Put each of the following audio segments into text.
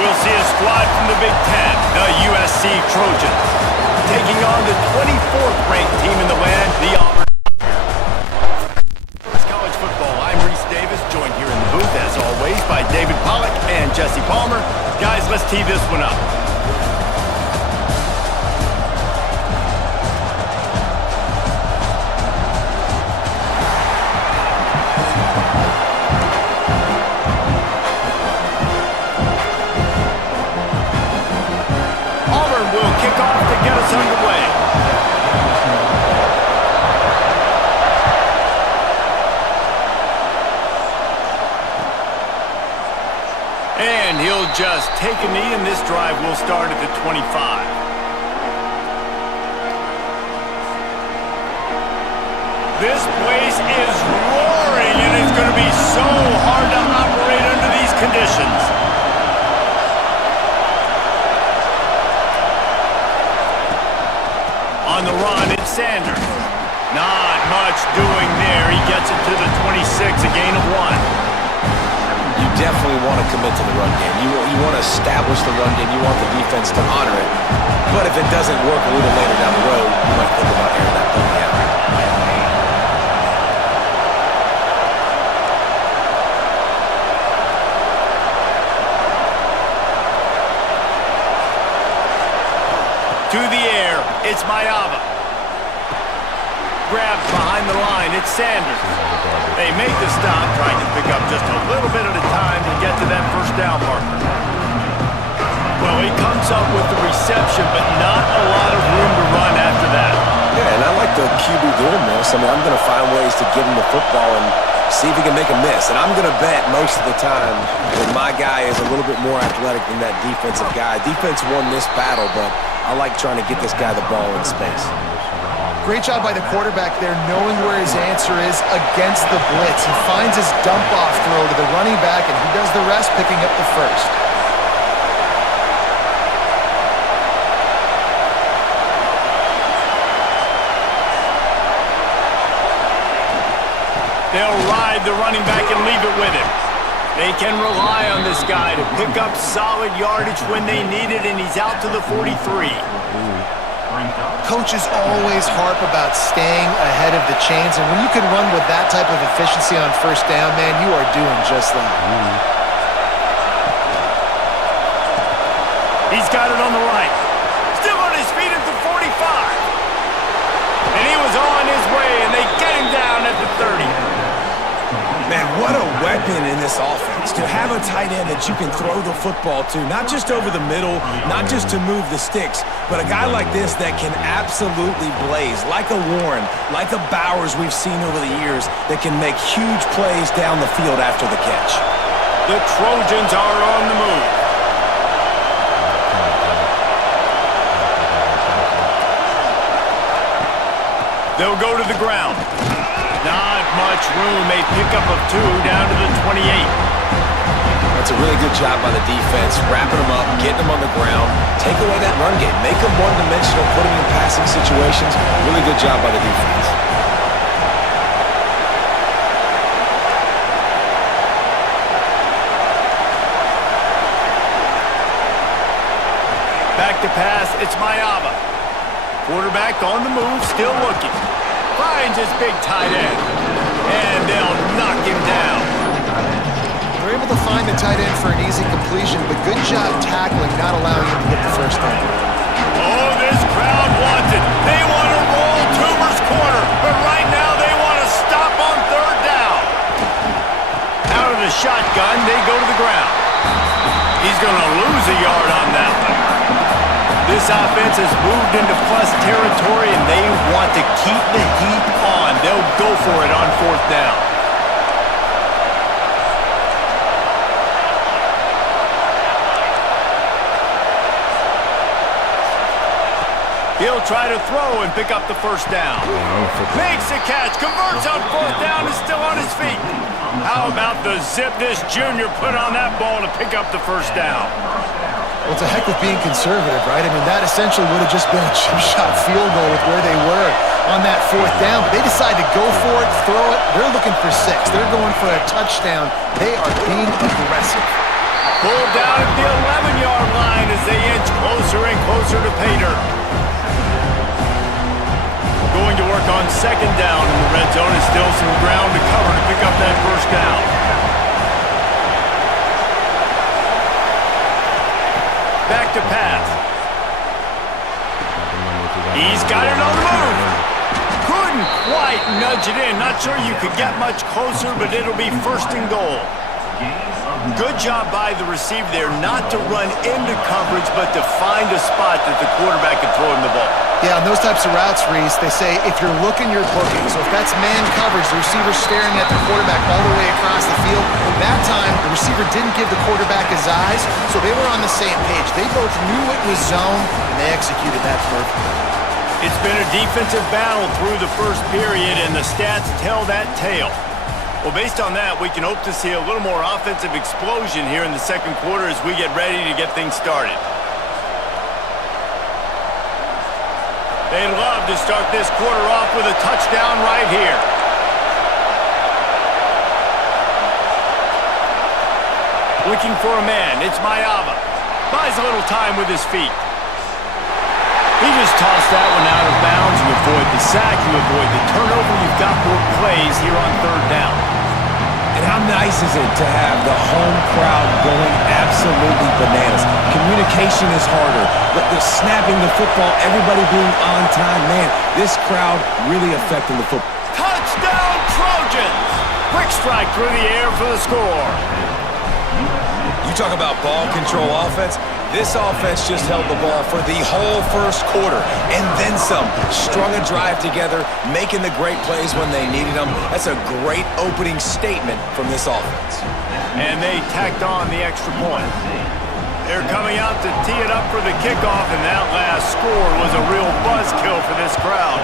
we'll see a squad from the Big Ten, the USC Trojans, taking on the 24th ranked team in the land, the Auburn. It's college football. I'm Reese Davis, joined here in the booth, as always, by David Pollack and Jesse Palmer. Guys, let's tee this one up. Get us underway. And he'll just take a knee, and this drive will start at the 25. This place is roaring, and it's going to be so hard to operate under these conditions. On the run, it's Sanders. Not much doing there. He gets it to the 26, a gain of 1. You definitely want to commit to the run game. You want to establish the run game. You want the defense to honor it. But if it doesn't work a little later down the road, you might think about airing that thing out. To the air, it's Mayava. Grabbed behind the line, it's Sanders. They make the stop, trying to pick up just a little bit at a time to get to that first down marker. Well, he comes up with the reception, but not a lot of room to run after that. Yeah, and I like the QB doing this. I mean, I'm going to find ways to give him the football and see if he can make a miss. And I'm going to bet most of the time that my guy is a little bit more athletic than that defensive guy. Defense won this battle, but I like trying to get this guy the ball in space. Great job by the quarterback there, knowing where his answer is against the blitz. He finds his dump-off throw to the running back, and he does the rest, picking up the first. They'll ride the running back and leave it with him. They can rely on this guy to pick up solid yardage when they need it, and he's out to the 43. Coaches always harp about staying ahead of the chains, and when you can run with that type of efficiency on first down, man, you are doing just that. He's got it on the right. Still on his feet at the 45. And he was on his way, and they get him down at the 30. Man, what a weapon in this offense. To have a tight end that you can throw the football to, not just over the middle, not just to move the sticks, but a guy like this that can absolutely blaze, like a Warren, like a Bowers we've seen over the years, that can make huge plays down the field after the catch. The Trojans are on the move. They'll go to the ground. Not much room. A pickup of 2 down to the 28. That's a really good job by the defense, wrapping them up, getting them on the ground, take away that run game, make them one-dimensional, putting them in passing situations. Really good job by the defense. Back to pass, it's Mayava. Quarterback on the move, still looking. Finds his big tight end. And they'll knock him down. They're able to find the tight end for an easy completion, but good job tackling, not allowing him to get the first down. Oh, this crowd wants it. They want to roll Toomer's corner, but right now they want to stop on third down. Out of the shotgun, they go to the ground. He's going to lose a yard on that one. This offense has moved into plus territory, and they want to keep the heat on. They'll go for it on fourth down. He'll try to throw and pick up the first down. Makes the catch, converts on fourth down, is still on his feet. How about the zip this junior put on that ball to pick up the first down? Well, it's a heck of being conservative, right? I mean, that essentially would have just been a chip shot field goal with where they were on that fourth down. But they decided to go for it, throw it. They're looking for 6. They're going for a touchdown. They are being aggressive. Pulled down at the 11-yard line as they inch closer and closer to pay dirt. Going to work on second down in the red zone, and still some ground to cover to pick up that first down. Back to pass. He's got it on the move. Couldn't quite nudge it in. Not sure you could get much closer, but it'll be first and goal. Good job by the receiver there not to run into coverage, but to find a spot that the quarterback can throw him the ball. Yeah, on those types of routes, Reese, they say if you're looking, you're booking. So if that's man coverage, the receiver's staring at the quarterback all the way across the field. That time, the receiver didn't give the quarterback his eyes, so they were on the same page. They both knew it was zone, and they executed that perfectly. It's been a defensive battle through the first period, and the stats tell that tale. Well, based on that, we can hope to see a little more offensive explosion here in the second quarter as we get ready to get things started. They'd love to start this quarter off with a touchdown right here. Looking for a man. It's Mayava. Buys a little time with his feet. He just tossed that one out of bounds. You avoid the sack, you avoid the turnover. You've got more plays here on third down. And how nice is it to have the home crowd going absolutely bananas? Communication is harder. The snapping the football, everybody being on time. Man, this crowd really affecting the football. Touchdown Trojans! Quick strike through the air for the score. You talk about ball control offense. This offense just held the ball for the whole first quarter, and then some. Strung a drive together, making the great plays when they needed them. That's a great opening statement from this offense. And they tacked on the extra point. They're coming out to tee it up for the kickoff, and that last score was a real buzzkill for this crowd.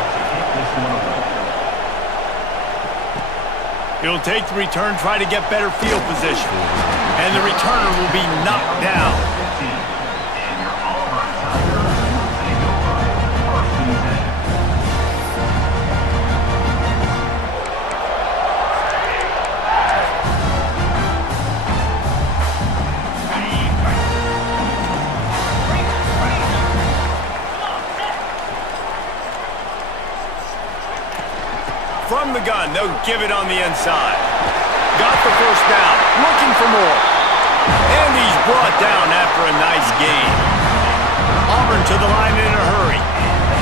He'll take the return, try to get better field position. And the returner will be knocked down. From the gun, they'll give it on the inside. Got the first down, looking for more. And he's brought down after a nice gain. Auburn to the line in a hurry.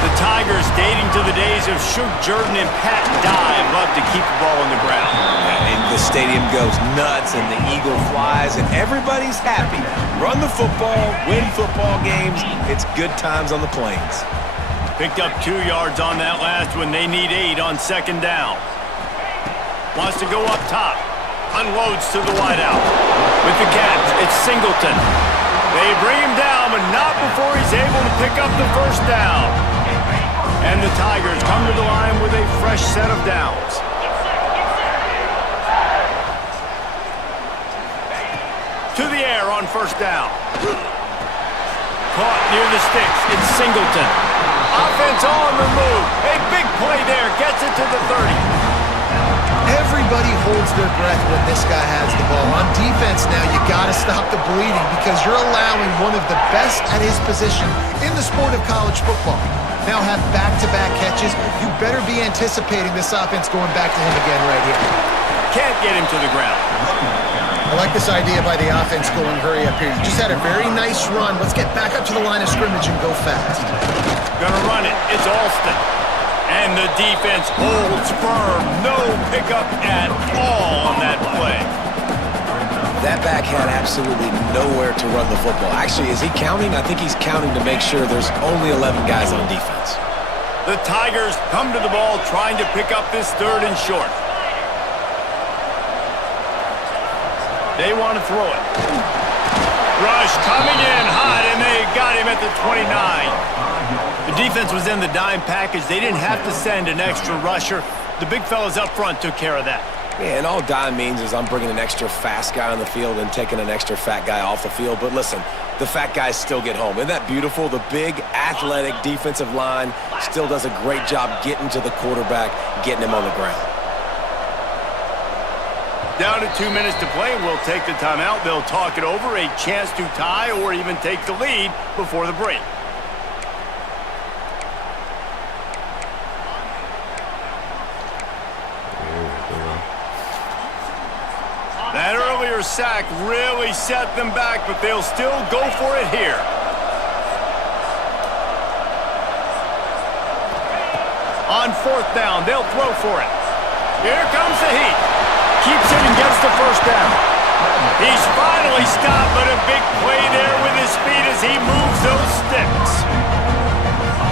The Tigers, dating to the days of Shug Jordan and Pat Dye, love to keep the ball on the ground. And the stadium goes nuts, and the eagle flies, and everybody's happy. Run the football, win football games. It's good times on the plains. Picked up 2 yards on that last one. They need 8 on second down. Wants to go up top. Unloads to the wideout. With the catch, it's Singleton. They bring him down, but not before he's able to pick up the first down. And the Tigers come to the line with a fresh set of downs. To the air on first down. Caught near the sticks. It's Singleton. Offense on the move. A big play there. Gets it to the 30. Everybody holds their breath when this guy has the ball. On defense now, you got to stop the bleeding because you're allowing one of the best at his position in the sport of college football. Now have back-to-back catches. You better be anticipating this offense going back to him again right here. Can't get him to the ground. I like this idea by the offense going hurry up here. You just had a very nice run. Let's get back up to the line of scrimmage and go fast. Gonna run it. It's Alston. And the defense holds firm. No pickup at all on that play. That back had absolutely nowhere to run the football. Actually, is he counting? I think he's counting to make sure there's only 11 guys on defense. The Tigers come to the ball trying to pick up this third and short. They want to throw it. Rush coming in hot, and they got him at the 29. The defense was in the dime package. They didn't have to send an extra rusher. The big fellas up front took care of that. Yeah, and all dime means is I'm bringing an extra fast guy on the field and taking an extra fat guy off the field. But listen, the fat guys still get home. Isn't that beautiful? The big, athletic defensive line still does a great job getting to the quarterback, getting him on the ground. Down to 2 minutes to play. We'll take the timeout. They'll talk it over. A chance to tie or even take the lead before the break. That earlier sack really set them back, but they'll still go for it here. On 4th down, they'll throw for it. Here comes the heat. Keeps it and gets the first down. He's finally stopped, but a big play there with his speed as he moves those sticks.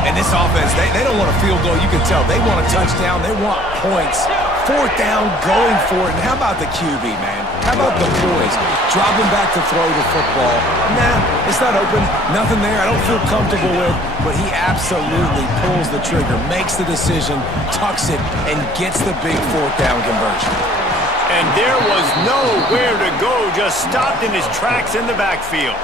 And this offense, they don't want a field goal. You can tell they want a touchdown. They want points. 4th down, going for it. And how about the QB, man? How about the boys? Dropping back to throw the football. Nah, it's not open. Nothing there I don't feel comfortable with. But he absolutely pulls the trigger, makes the decision, tucks it, and gets the big 4th down conversion. And there was nowhere to go, just stopped in his tracks in the backfield.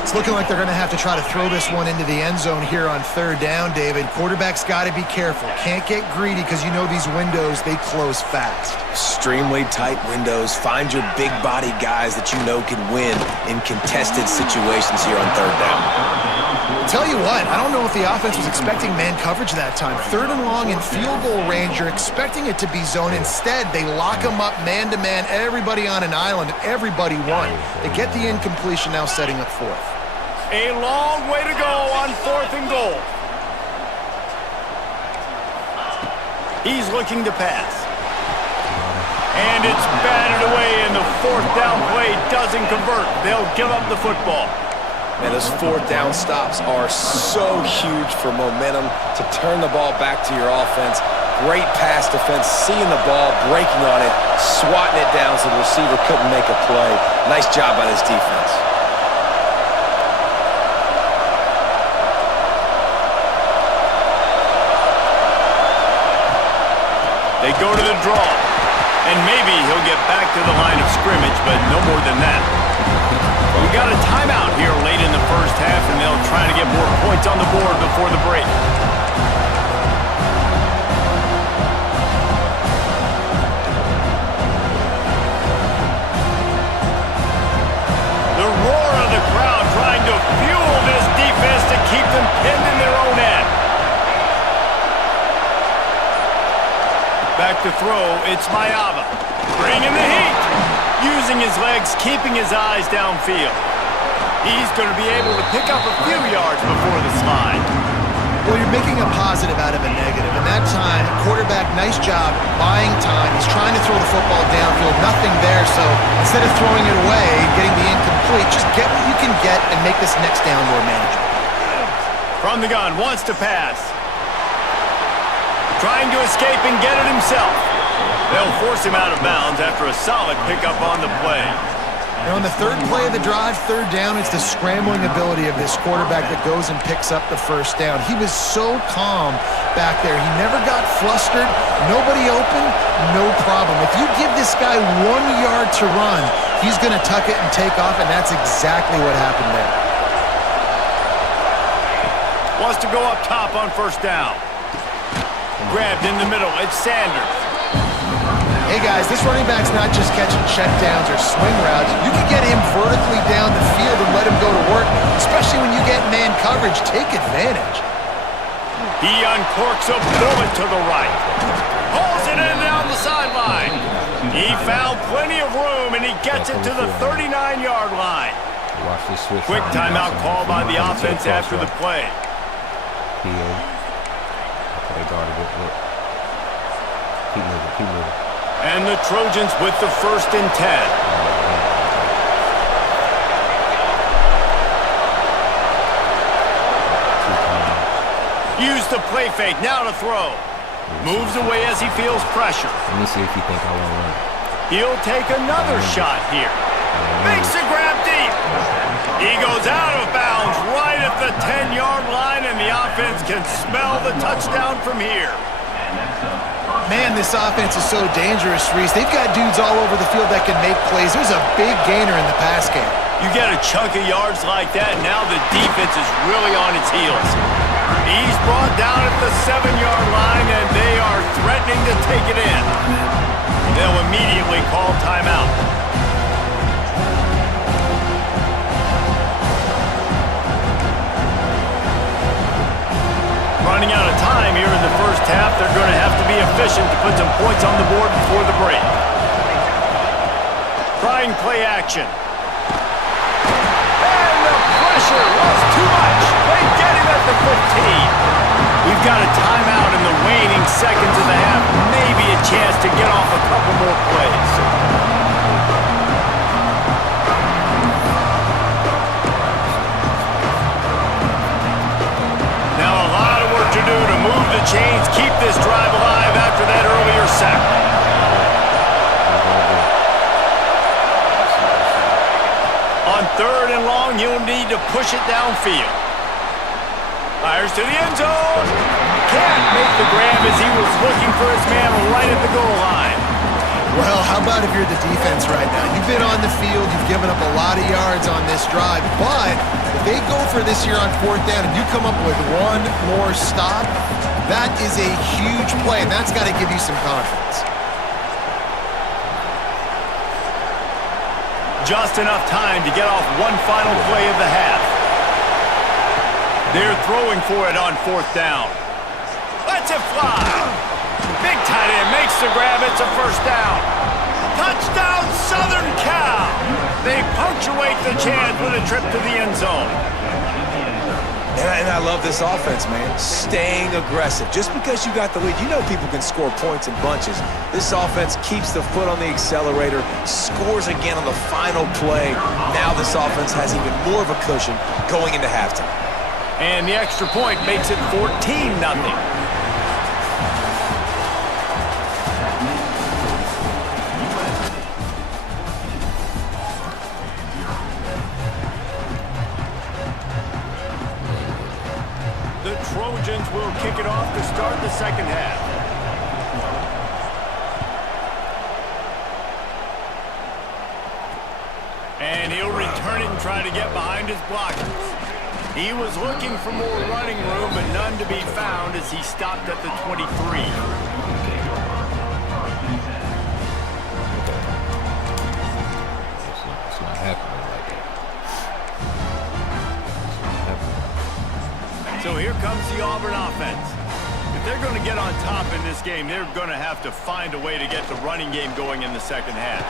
It's looking like they're going to have to try to throw this one into the end zone here on 3rd down, David. Quarterback's got to be careful. Can't get greedy because you know these windows, they close fast. Extremely tight windows. Find your big body guys that you know can win in contested situations here on 3rd down. Tell you what, I don't know if the offense was expecting man coverage that time. 3rd and long in field goal range, you're expecting it to be zone. Instead, they lock them up man-to-man, everybody on an island, and everybody won. They get the incompletion now setting up 4th. A long way to go on 4th and goal. He's looking to pass. And it's batted away, and the 4th down play doesn't convert. They'll give up the football. Man, those 4th down stops are so huge for momentum to turn the ball back to your offense. Great pass defense, seeing the ball, breaking on it, swatting it down so the receiver couldn't make a play. Nice job by this defense. They go to the draw, and maybe he'll get back to the line of scrimmage, but no more than that. We got a timeout here late in the first half, and they'll try to get more points on the board before the break. The roar of the crowd trying to fuel this defense to keep them pinned in their own end. Back to throw, it's Mayava. Bringing the heat. Using his legs, keeping his eyes downfield. He's going to be able to pick up a few yards before the slide. Well, you're making a positive out of a negative. And that time, quarterback, nice job, buying time. He's trying to throw the football downfield, nothing there. So instead of throwing it away, getting the incomplete, just get what you can get and make this next down more manageable. From the gun, wants to pass. Trying to escape and get it himself. They'll force him out of bounds after a solid pickup on the play. Now, on the 3rd play of the drive, 3rd down, it's the scrambling ability of this quarterback that goes and picks up the 1st down. He was so calm back there. He never got flustered. Nobody open, no problem. If you give this guy 1 yard to run, he's going to tuck it and take off, and that's exactly what happened there. Wants to go up top on 1st down. Grabbed in the middle, it's Sanders. Hey guys, this running back's not just catching checkdowns or swing routes. You can get him vertically down the field and let him go to work, especially when you get man coverage. Take advantage. He uncorks a bullet to the right. Pulls it in down the sideline. He found plenty of room, and he gets it to the 39-yard line. Quick timeout call by the offense after the play. Keep moving. And the Trojans with the 1st and 10. Use the play fake, now to throw. Moves away as he feels pressure. Let me see if you think I want to run. He'll take another shot here. Makes the grab deep. He goes out of bounds right at the 10-yard line, and the offense can smell the touchdown from here. Man, this offense is so dangerous, Reese. They've got dudes all over the field that can make plays. There's a big gainer in the pass game. You get a chunk of yards like that, now the defense is really on its heels. He's brought down at the 7-yard line, and they are threatening to take it in. They'll immediately called timeout. Running out of time here in the first half. They're going to have to be efficient to put some points on the board before the break. Trying play action. And the pressure was too much. They get him at the 15. We've got a timeout in the waning seconds of the half. Maybe a chance to get off a couple more plays. Now a lot of work to do to move the chains, keep this drive alive after that earlier sack. On 3rd and long, you'll need to push it downfield. Fires to the end zone. Can't make the grab as he was looking for his man right at the goal line. Well, how about if you're the defense right now? You've been on the field, you've given up a lot of yards on this drive, but if they go for this here on 4th down and you come up with one more stop, that is a huge play, and that's got to give you some confidence. Just enough time to get off one final play of the half. They're throwing for it on 4th down. Lets it fly. Big tight end makes the grab. It's a first down. Touchdown, Southern Cal. They punctuate the chance with a trip to the end zone. And I love this offense, man. Staying aggressive. Just because you got the lead, you know people can score points in bunches. This offense keeps the foot on the accelerator, scores again on the final play. Now this offense has even more of a cushion going into halftime. And the extra point makes it 14-0. The Trojans will kick it off to start the second half. And he'll return it and try to get behind his blockers. He was looking for more running room, but none to be found as he stopped at the 23. It's not happening like that. So here comes the Auburn offense. If they're going to get on top in this game, they're going to have to find a way to get the running game going in the second half.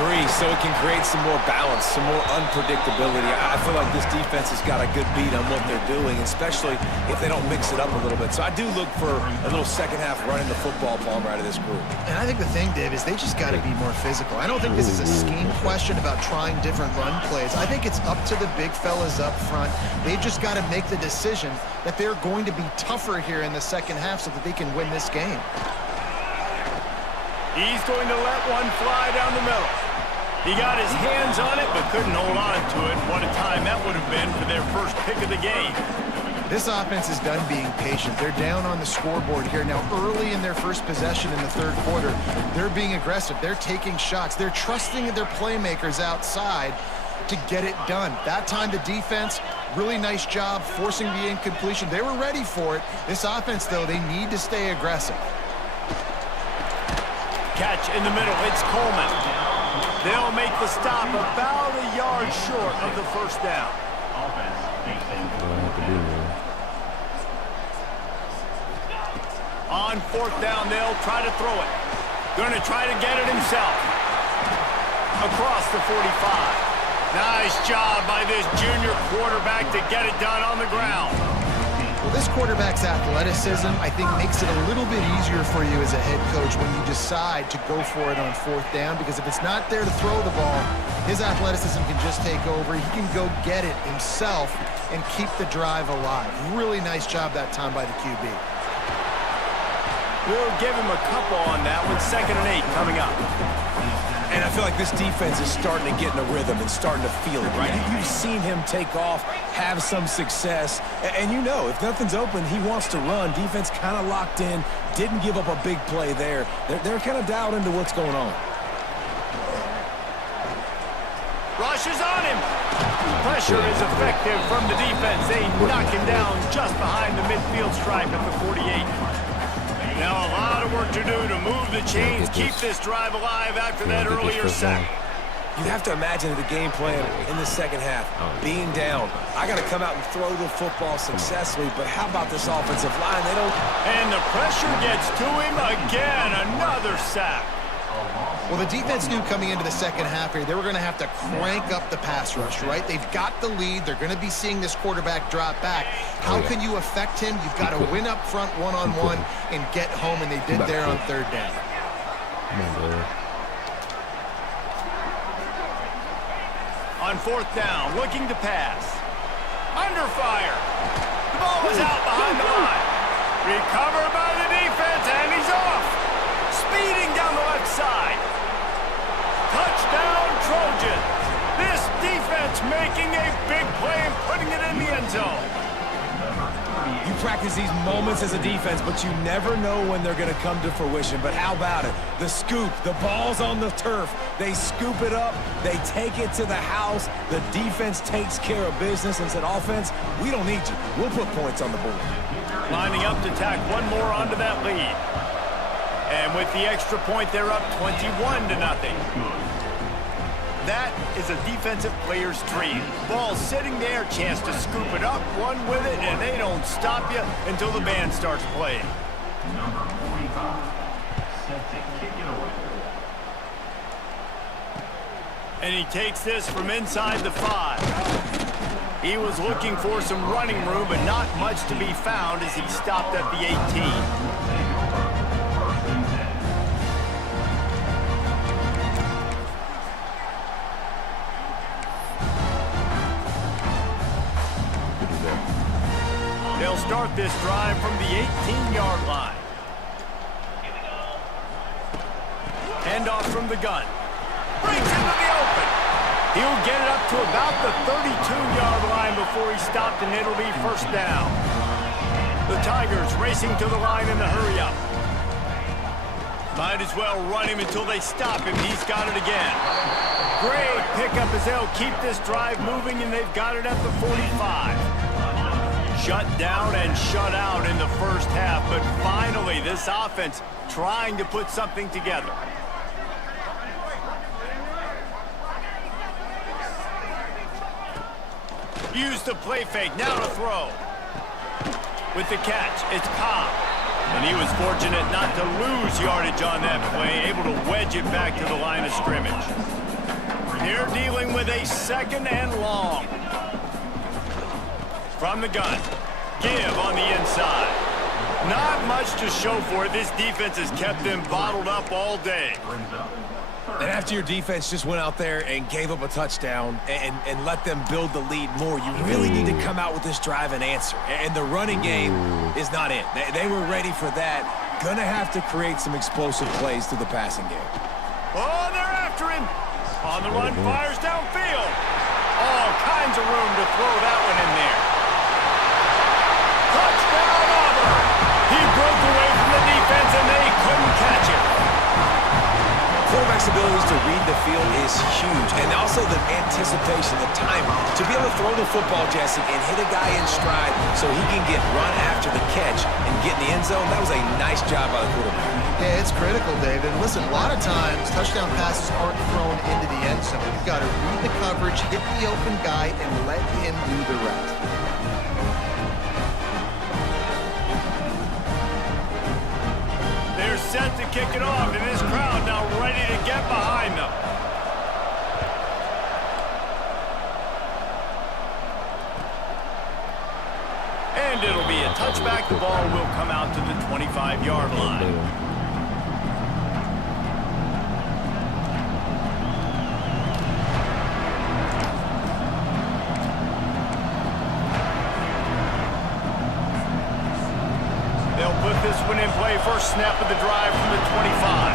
Agree, so it can create some more balance, some more unpredictability. I feel like this defense has got a good beat on what they're doing, especially if they don't mix it up a little bit. So I do look for a little second half running the football Palmer out of this group. And I think the thing, Dave, is they just got to be more physical. I don't think this is a scheme question about trying different run plays. I think it's up to the big fellas up front. They've just got to make the decision that they're going to be tougher here in the second half so that they can win this game. He's going to let one fly down the middle. He got his hands on it, but couldn't hold on to it. What a time that would have been for their first pick of the game. This offense is done being patient. They're down on the scoreboard here. Now, early in their first possession in the 3rd quarter, they're being aggressive. They're taking shots. They're trusting their playmakers outside to get it done. That time, the defense, really nice job forcing the incompletion. They were ready for it. This offense, though, they need to stay aggressive. Catch in the middle. It's Coleman. They'll make the stop about a yard short of the first down. On 4th down, they'll try to throw it. Going to try to get it himself. Across the 45. Nice job by this junior quarterback to get it done on the ground. Well, this quarterback's athleticism, I think, makes it a little bit easier for you as a head coach when you decide to go for it on 4th down, because if it's not there to throw the ball, his athleticism can just take over. He can go get it himself and keep the drive alive. Really nice job that time by the QB. We'll give him a couple on that with 2nd and 8 coming up. And I feel like this defense is starting to get in a rhythm and starting to feel it, right? You've seen him take off, have some success, and you know, if nothing's open, he wants to run. Defense kind of locked in, didn't give up a big play there. They're kind of dialed into what's going on. Rush is on him. Pressure is effective from the defense. They knock him down just behind the midfield stripe at the 48. Now a lot of work to do to move the chains, keep this drive alive after that earlier sack. You have to imagine the game plan in the second half, being down. I got to come out and throw the football successfully, but how about this offensive line? They don't... And the pressure gets to him again, another sack. Well, the defense knew coming into the second half here, they were going to have to crank up the pass rush, right? They've got the lead. They're going to be seeing this quarterback drop back. How can you affect him? You've got to win up front one-on-one and get home, and they did there on third down. On fourth down, looking to pass. Under fire. The ball is out behind the line. Recovered by the defense, and he's off. Speeding down the left side. Touchdown, Trojans. This defense making a big play and putting it in the end zone. You practice these moments as a defense, but you never know when they're going to come to fruition. But how about it? The scoop, the ball's on the turf. They scoop it up. They take it to the house. The defense takes care of business and said, offense, we don't need you. We'll put points on the board. Lining up to tack one more onto that lead. And with the extra point, they're up 21-0. That is a defensive player's dream. Ball sitting there, chance to scoop it up, run with it, and they don't stop you until the band starts playing. Number 45, set to kick it away. And he takes this from inside the 5. He was looking for some running room, but not much to be found as he stopped at the 18. They'll start this drive from the 18-yard line. Hand off from the gun. Breaks into the open. He'll get it up to about the 32-yard line before he stopped, and it'll be first down. The Tigers racing to the line in the hurry-up. Might as well run him until they stop him. He's got it again. Great pickup as they'll keep this drive moving, and they've got it at the 45. Shut down and shut out in the first half, but finally this offense trying to put something together. Use the play fake, now to throw. With the catch, it's Cobb. And he was fortunate not to lose yardage on that play, able to wedge it back to the line of scrimmage. They're dealing with a second and long. From the gun, give on the inside. Not much to show for it. This defense has kept them bottled up all day. And after your defense just went out there and gave up a touchdown and let them build the lead more, you really need to come out with this drive and answer. And the running game is not it. They were ready for that. Gonna have to create some explosive plays through the passing game. Oh, they're after him. On the run, fires downfield. All kinds of room to throw that one in there. Touchdown, Auburn! He broke away from the defense, and they couldn't catch him. Quarterback's abilities to read the field is huge, and also the anticipation, the timing. To be able to throw the football, Jesse, and hit a guy in stride so he can get run after the catch and get in the end zone, that was a nice job by the quarterback. Yeah, it's critical, David. And listen, a lot of times, touchdown passes aren't thrown into the end zone. You've got to read the coverage, hit the open guy, and let him do the rest. They're set to kick it off, and this crowd now ready to get behind them. And it'll be a touchback. The ball will come out to the 25-yard line. They'll put this one in play. First snap of the drive from the 25.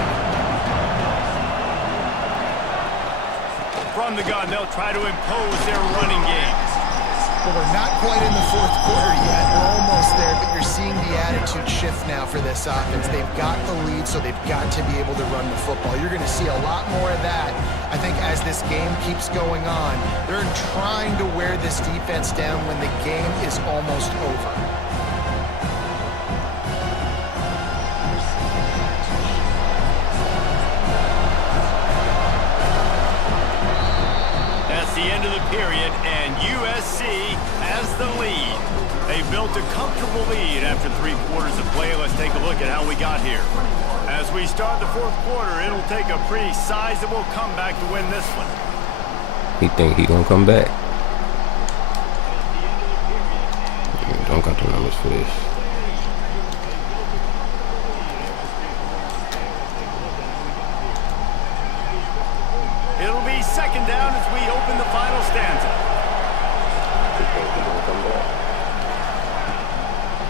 From the gun, they'll try to impose their running game. Well, we're not quite in the fourth quarter yet. We're almost there, but you're seeing the attitude shift now for this offense. They've got the lead, so they've got to be able to run the football. You're going to see a lot more of that, I think, as this game keeps going on. They're trying to wear this defense down when the game is almost over. a comfortable lead after 3 quarters of play. Let's take a look at how we got here. As we start the 4th quarter, it'll take a pretty sizable comeback to win this one. He think he gonna come back. Don't got the numbers for this. It'll be 2nd down as we open the final stanza.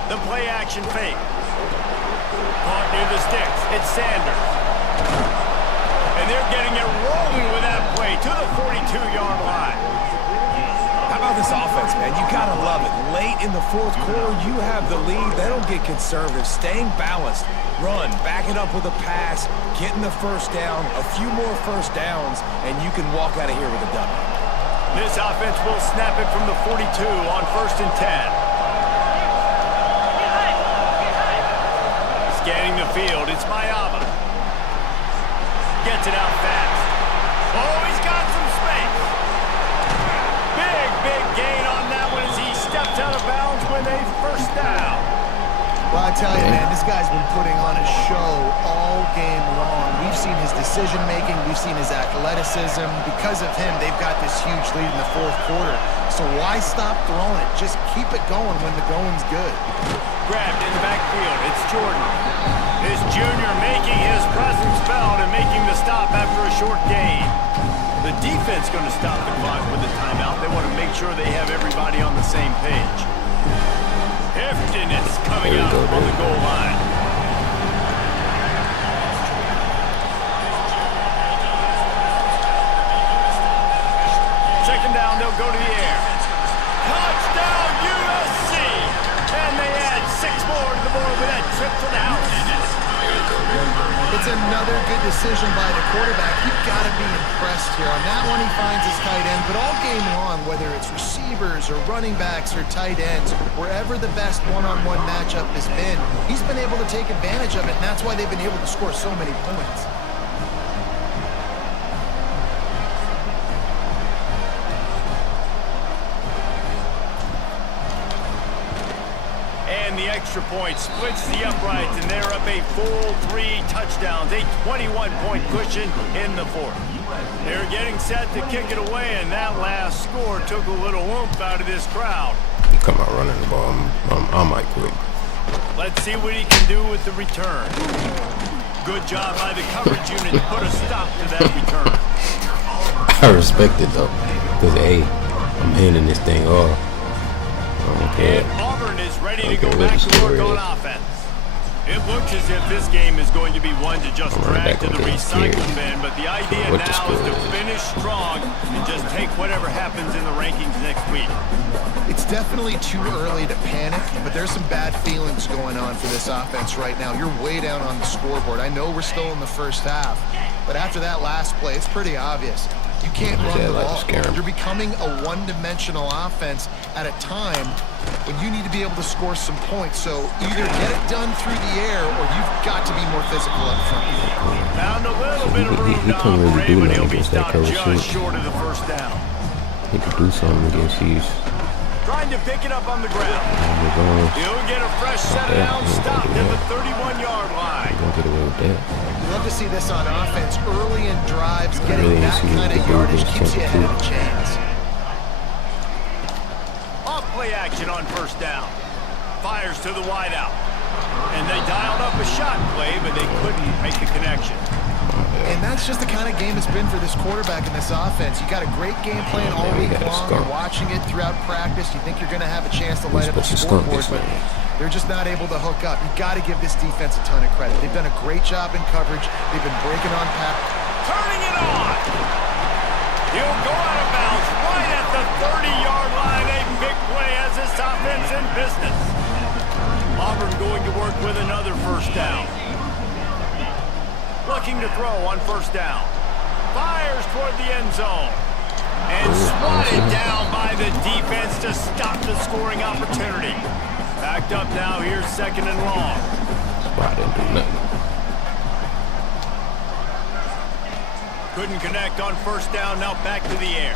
The play action fake. Caught near the sticks. It's Sanders. And they're getting it rolling with that play to the 42-yard line. How about this offense, man? You gotta love it. Late in the 4th quarter, you have the lead. They don't get conservative. Staying balanced. Run, back it up with a pass, getting the 1st down, a few more 1st downs, and you can walk out of here with a W. This offense will snap it from the 42 on 1st and 10. Scanning the field, it's Mayaba. Gets it out fast. Oh, he's got some space. Big gain on that one as he steps out of bounds with a 1st down. Well, I tell you, man, this guy's been putting on a show all game long. We've seen his decision-making. We've seen his athleticism. Because of him, they've got this huge lead in the 4th quarter. So why stop throwing it? Just keep it going when the going's good. Grabbed in the backfield. It's Jordan. This junior making his presence felt and making the stop after a short gain. The defense going to stop the clock with the timeout. They want to make sure they have everybody on the same page. Hefton is coming out on the goal line. Second down, they'll go to the air. Touchdown, USC! And they add 6 more to the board with that trip to the house. It's another good decision by the quarterback. You've got to be impressed here. On that one, he finds his tight end. But all game long, whether it's receivers or running backs or tight ends, wherever the best one-on-one matchup has been, he's been able to take advantage of it, and that's why they've been able to score so many points. And the extra point splits the uprights, and they're up a full 3 touchdowns, a 21-point cushion in the 4th. They're getting set to kick it away, and that last score took a little oomph out of this crowd. He come out running the ball. I might quit. Let's see what he can do with the return. Good job by the coverage unit to put a stop to that return. I respect it though, because hey, I'm handing this thing off. Okay. And Auburn is ready to go back to work on offense. It looks as if this game is going to be one to just drag to the recycle bin, but the idea now is to finish strong and just take whatever happens in the rankings next week. It's definitely too early to panic, but there's some bad feelings going on for this offense right now. You're way down on the scoreboard. I know we're still in the 1st half, but after that last play, it's pretty obvious. You can't run the ball. You're becoming a one-dimensional offense at a time when you need to be able to score some points. So either get it done through the air or you've got to be more physical up front. Found a little bit of room to operate, but he'll be stopped just short of the 1st down. He could do something against these. Trying to pick it up on the ground. He'll get a fresh set down, stopped at the 31-yard line. Don't get away with that. Love to see this on offense. Early in drives, getting that kind of yardage keeps you ahead of the chains. Off play action on 1st down. Fires to the wideout. And they dialed up a shot play, but they couldn't make the connection. And that's just the kind of game it's been for this quarterback in this offense. You got a great game plan all week long. You're watching it throughout practice. You think you're going to have a chance to light up the scoreboard, but they're just not able to hook up. You got to give this defense a ton of credit. They've done a great job in coverage. They've been breaking on pass. Turning it on. He'll go out of bounds right at the 30-yard line. A big play as this offense in business. Auburn going to work with another 1st down. Looking to throw on 1st down. Fires toward the end zone. And swatted down by the defense to stop the scoring opportunity. Backed up now, here's 2nd and long. Wow, didn't do nothing. Couldn't connect on 1st down, now back to the air.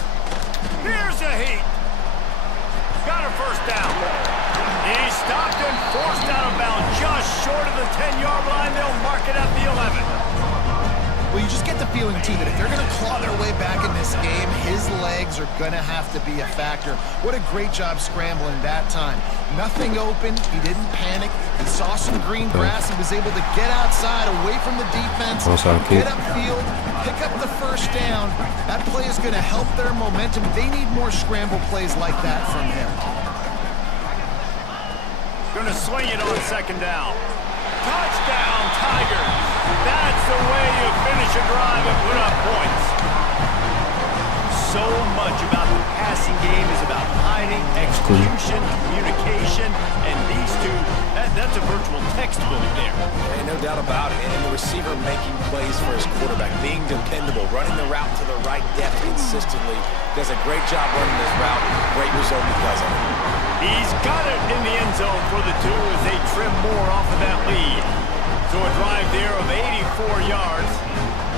Here's a heat. Got a 1st down. He's stopped and forced out of bounds just short of the 10-yard line. They'll mark it at the 11. Well, you just get the feeling, too, that if they're going to claw their way back in this game, his legs are going to have to be a factor. What a great job scrambling that time. Nothing open. He didn't panic. He saw some green grass and was able to get outside, away from the defense, get upfield, pick up the first down. That play is going to help their momentum. They need more scramble plays like that from him. Going to swing it on second down. Touchdown, Tigers. That's the way you finish a drive and put up points. So much about the passing game is about timing, execution, communication, and these two, that's a virtual textbook there. Ain't no doubt about it. And the receiver making plays for his quarterback, being dependable, running the route to the right depth consistently. Does a great job running this route. Great result because of it. He's got it in the end zone for the two as they trim more off of that lead. So a drive there of 84 yards.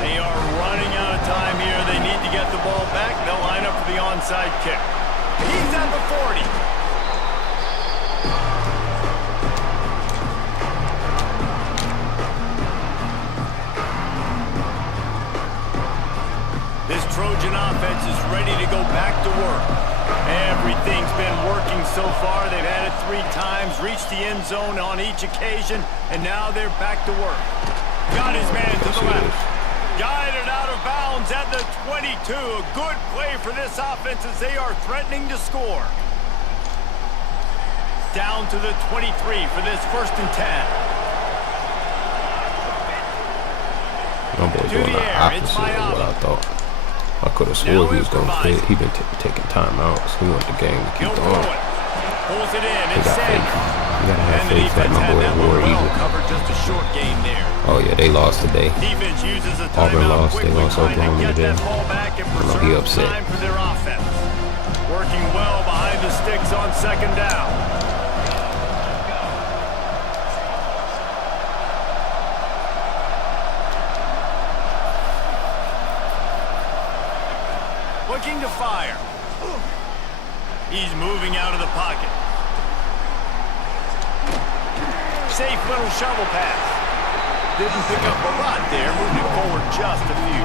They are running out of time here. They need to get the ball back. They'll line up for the onside kick. He's at the 40. This Trojan offense is ready to go back to work. Everything's been working so far. They've had it 3 times, reached the end zone on each occasion, and now they're back to work. Got his man to the left. Guided out of bounds at the 22. A good play for this offense as they are threatening to score. Down to the 23 for this 1st and 10. My boy doing the opposite of what I thought. I could have swore he was going to fit. He been taking timeouts. He want the game to keep going. Pulls it in. He got faith. You gotta have faith that my boy War Eagle. Just a short game there. Oh yeah, they lost today. Defense uses a Auburn lost. They lost Oklahoma today. I know he upset. Time for their offense. Working well behind the sticks on second down. Looking to fire. He's moving out of the pocket. Safe little shovel pass. Didn't pick up a lot there, moving forward just a few.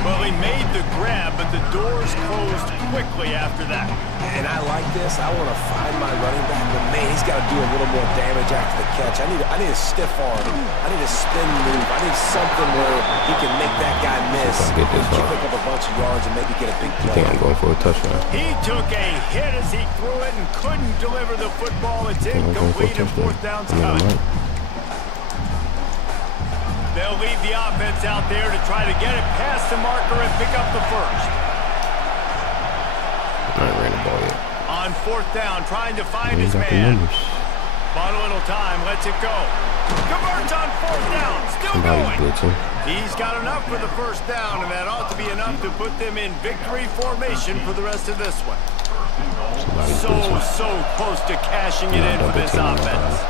Well, he made the grab, but the doors closed quickly after that. And I like this. I want to find my running back, but man, he's got to do a little more damage after the catch. I need a stiff arm. I need a spin move. I need something where he can make that guy miss. Get this pick up a bunch of yards and maybe get a big play. I think I'm going for a touchdown. He took a hit as he threw it and couldn't deliver the football. It's incomplete and 4th down's coming. They'll leave the offense out there to try to get it past the marker and pick up the first. I ain't ran the ball yet. On 4th down, trying to find his man. Bought a little time, lets it go. Converts on 4th down, still going. He's got enough for the first down, and that ought to be enough to put them in victory formation for the rest of this one. So close to cashing it in for this offense.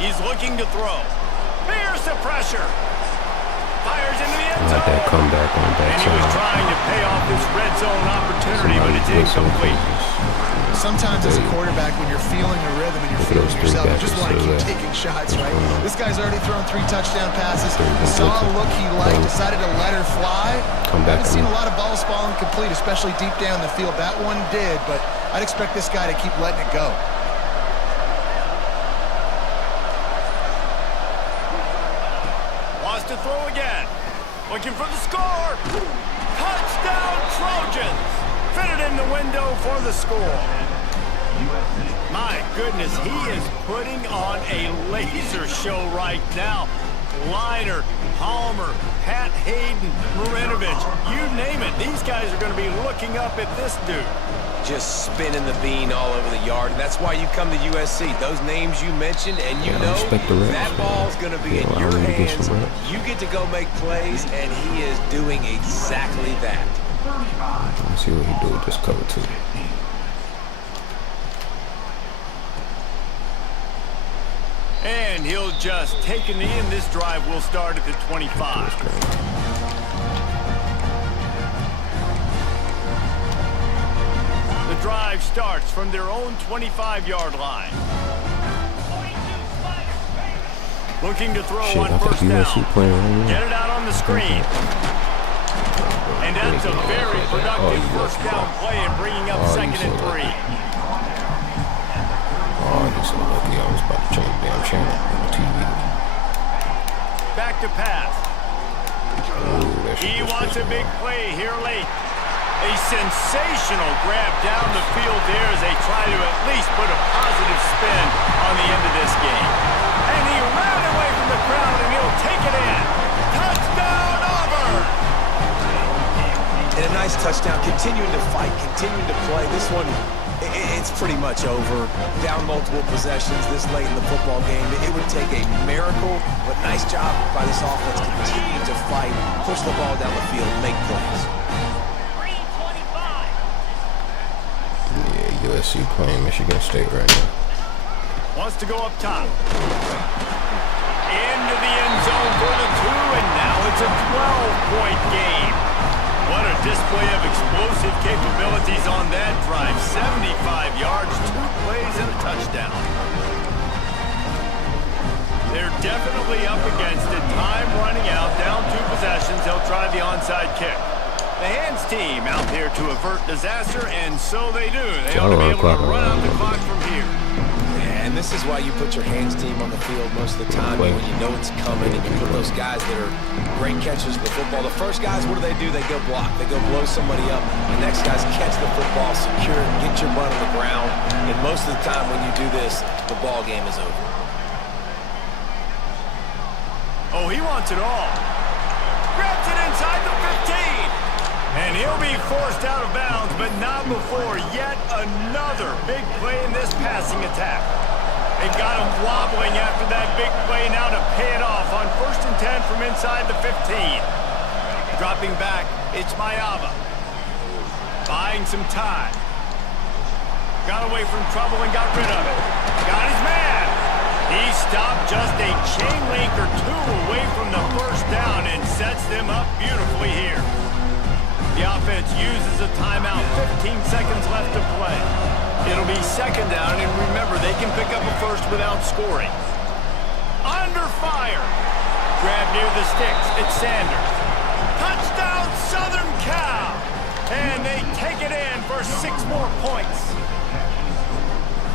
He's looking to throw. Here's the pressure. Fires into the end zone. That comeback on that and he was trying to pay off this red zone opportunity, but it's incomplete. Sometimes as a quarterback, when you're feeling the rhythm and you're feeling yourself, you just want to keep taking shots, right? This guy's already thrown 3 touchdown passes. He saw a look he liked, decided to let her fly. I haven't seen a lot of balls falling complete, especially deep down the field. That one did, but I'd expect this guy to keep letting it go. To throw again. Looking for the score. Touchdown Trojans. Fit it in the window for the score. My goodness, he is putting on a laser show right now. Liner, Palmer, Pat Hayden, Marinovich, you name it. These guys are going to be looking up at this dude. Just spinning the bean all over the yard, and that's why you come to USC. Those names you mentioned, and you know that ball's going to be in your hands. You get to go make plays, and he is doing exactly that. Let's see what he do with this cover 2. And he'll just take a knee, and this drive will start at the 25. The drive starts from their own 25-yard line. Looking to throw on first down. Get it out on the screen. And that's a very productive first down play and bringing up 2nd and 3. Oh, he's so lucky. I was about to change the damn channel on the TV. Back to pass. Ooh, He wants a big play here late. A sensational grab down the field there as they try to at least put a positive spin on the end of this game. And he ran away from the crowd, and he'll take it in. Touchdown, Auburn! And a nice touchdown, continuing to fight, continuing to play. This one, it's pretty much over. Down multiple possessions this late in the football game. It would take a miracle, but nice job by this offense continuing to fight, push the ball down the field, make plays. Yeah, USC playing Michigan State right now. Wants to go up top. Into the end zone for the 2, and now it's a 12-point game. What a display of explosive capabilities on that drive. 75 yards, 2 plays, and a touchdown. They're definitely up against it. Time running out, down 2 possessions. They'll try the onside kick. The hands team out there to avert disaster, and so they do. They ought to be able to run out the clock from here. And this is why you put your hands team on the field most of the time when you know it's coming, and you put those guys that are great catchers of the football. The first guys, what do? They go block. They go blow somebody up. The next guys catch the football, secure it, get your butt on the ground. And most of the time when you do this, the ball game is over. Oh, he wants it all. Grabs it inside the 15. And he'll be forced out of bounds, but not before yet another big play in this passing attack. They got him wobbling after that big play now to pay it off on 1st and 10 from inside the 15. Dropping back, it's Mayava. Buying some time. Got away from trouble and got rid of it. Got his man. He stopped just a chain link or 2 away from the first down and sets them up beautifully here. The offense uses a timeout, 15 seconds left to play. It'll be 2nd down, and remember, they can pick up a first without scoring. Under fire. Grab near the sticks. It's Sanders. Touchdown, Southern Cal. And they take it in for 6 more points.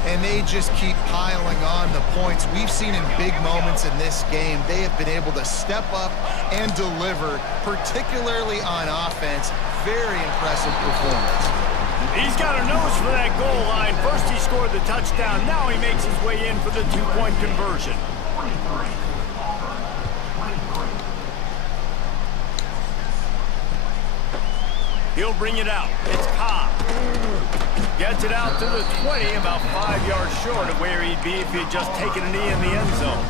And they just keep piling on the points. We've seen in big moments in this game, they have been able to step up and deliver, particularly on offense. Very impressive performance. He's got a nose for that goal line. First he scored the touchdown. Now he makes his way in for the 2-point conversion. He'll bring it out. It's Cobb. Gets it out to the 20, about 5 yards short of where he'd be if he'd just taken a knee in the end zone.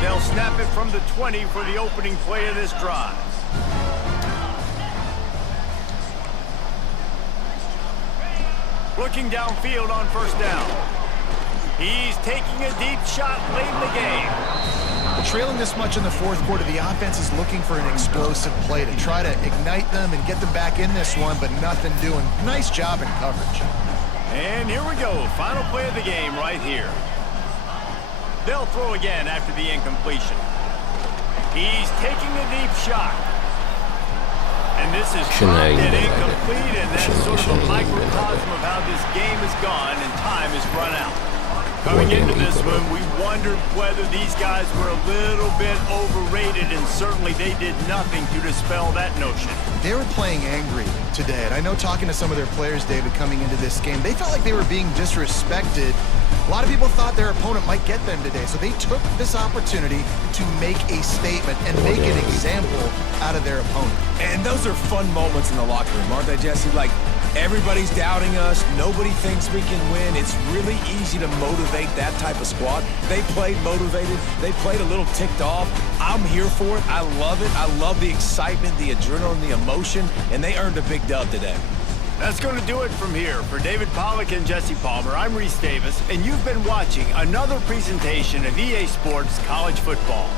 They'll snap it from the 20 for the opening play of this drive. Looking downfield on first down. He's taking a deep shot late in the game. Trailing this much in the 4th quarter, the offense is looking for an explosive play to try to ignite them and get them back in this one, but nothing doing. Nice job in coverage. And here we go. Final play of the game right here. They'll throw again after the incompletion. He's taking a deep shot. And this is dropped and incomplete, and that's sort of a microcosm of how this game has gone, and time has run out. Coming into this one, we wondered whether these guys were a little bit overrated, and certainly they did nothing to dispel that notion. They were playing angry today, and I know talking to some of their players, David, coming into this game, they felt like they were being disrespected. A lot of people thought their opponent might get them today, so they took this opportunity to make a statement and make an example out of their opponent. And those are fun moments in the locker room, aren't they, Jesse? Like, everybody's doubting us. Nobody thinks we can win. It's really easy to motivate that type of squad. They played motivated. They played a little ticked off. I'm here for it. I love it. I love the excitement, the adrenaline, the emotion, and they earned a big dub today. That's going to do it from here. For David Pollack and Jesse Palmer, I'm Reese Davis, and you've been watching another presentation of EA Sports College Football.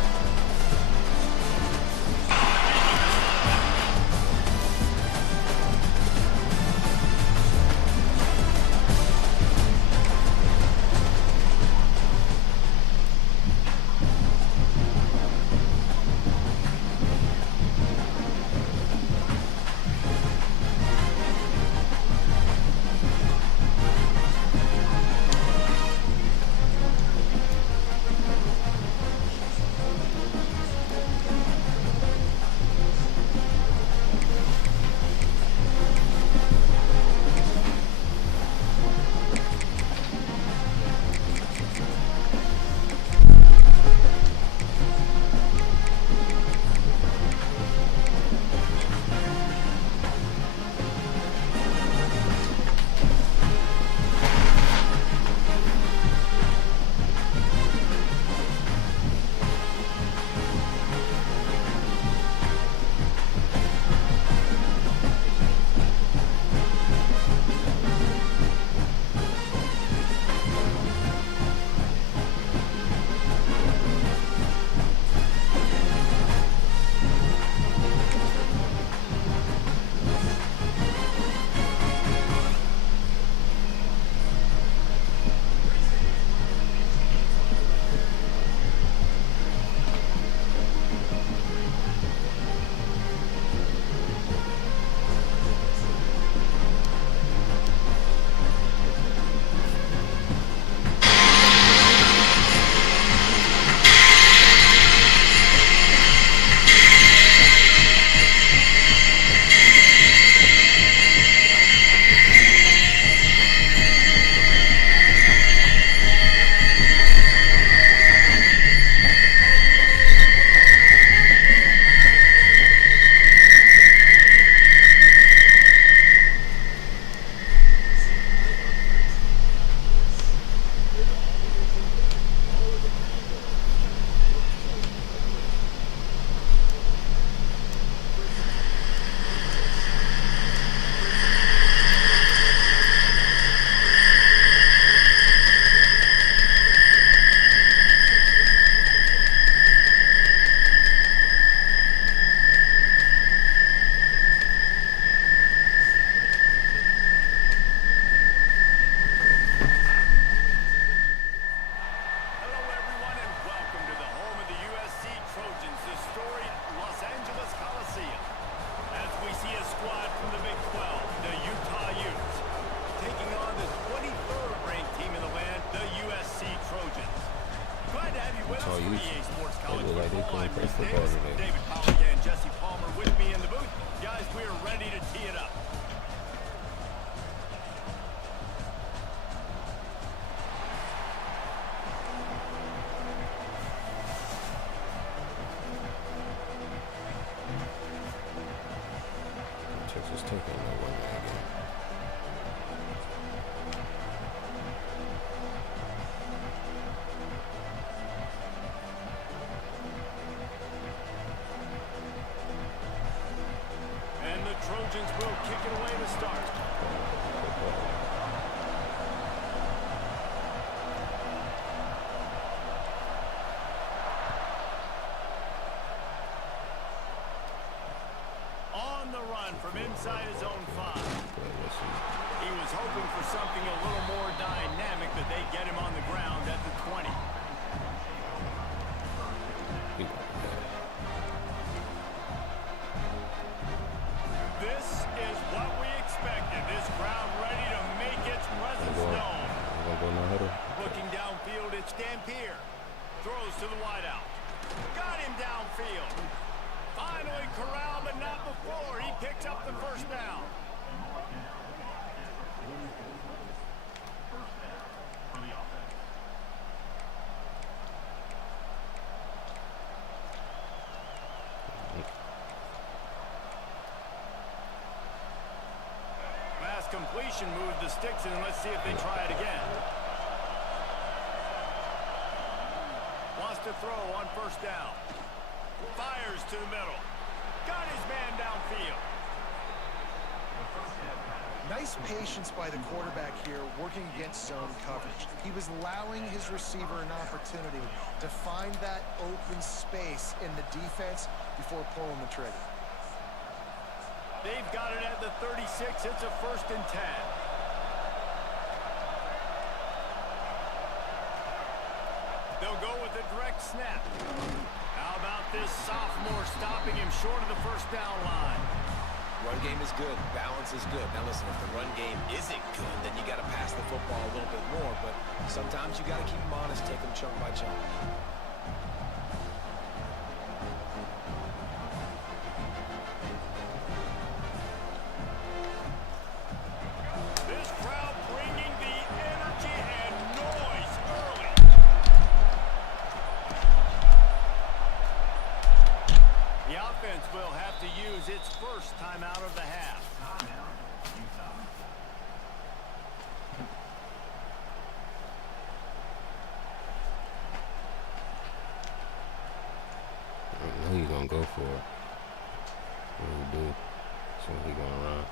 Utah Utes. They look like they're going to play football today. David Pollack and Jesse Palmer with me in the booth. Guys, we are ready to tee it up. Texas Tech ain't no one that game. And the Trojans will kick it away to start. On the run from inside his own 5. He was hoping for something a little more dynamic, but they get him on the ground at the 20. This is what we expected. This crowd ready to make its presence known. Looking downfield, it's Dampier. Throws to the wideout. Got him downfield. Finally corralled, but not before. He picks up the first down. Pass completion moved the sticks, and let's see if they try it again. Wants to throw on first down. Fires to the middle. Got his man downfield. Nice patience by the quarterback here, working against zone coverage. He was allowing his receiver an opportunity to find that open space in the defense before pulling the trigger. They've got it at the 36. It's a 1st and 10. They'll go with a direct snap. How about this sophomore stopping him short of the 1st down line? Run game is good. Balance is good. Now listen, if the run game isn't good, then you got to pass the football a little bit more. But sometimes you got to keep them honest, take them chunk by chunk. This crowd bringing the energy and noise early. The offense will have to use its first timeout of the half. I know he's gonna go for it. What do he do? So he gonna run.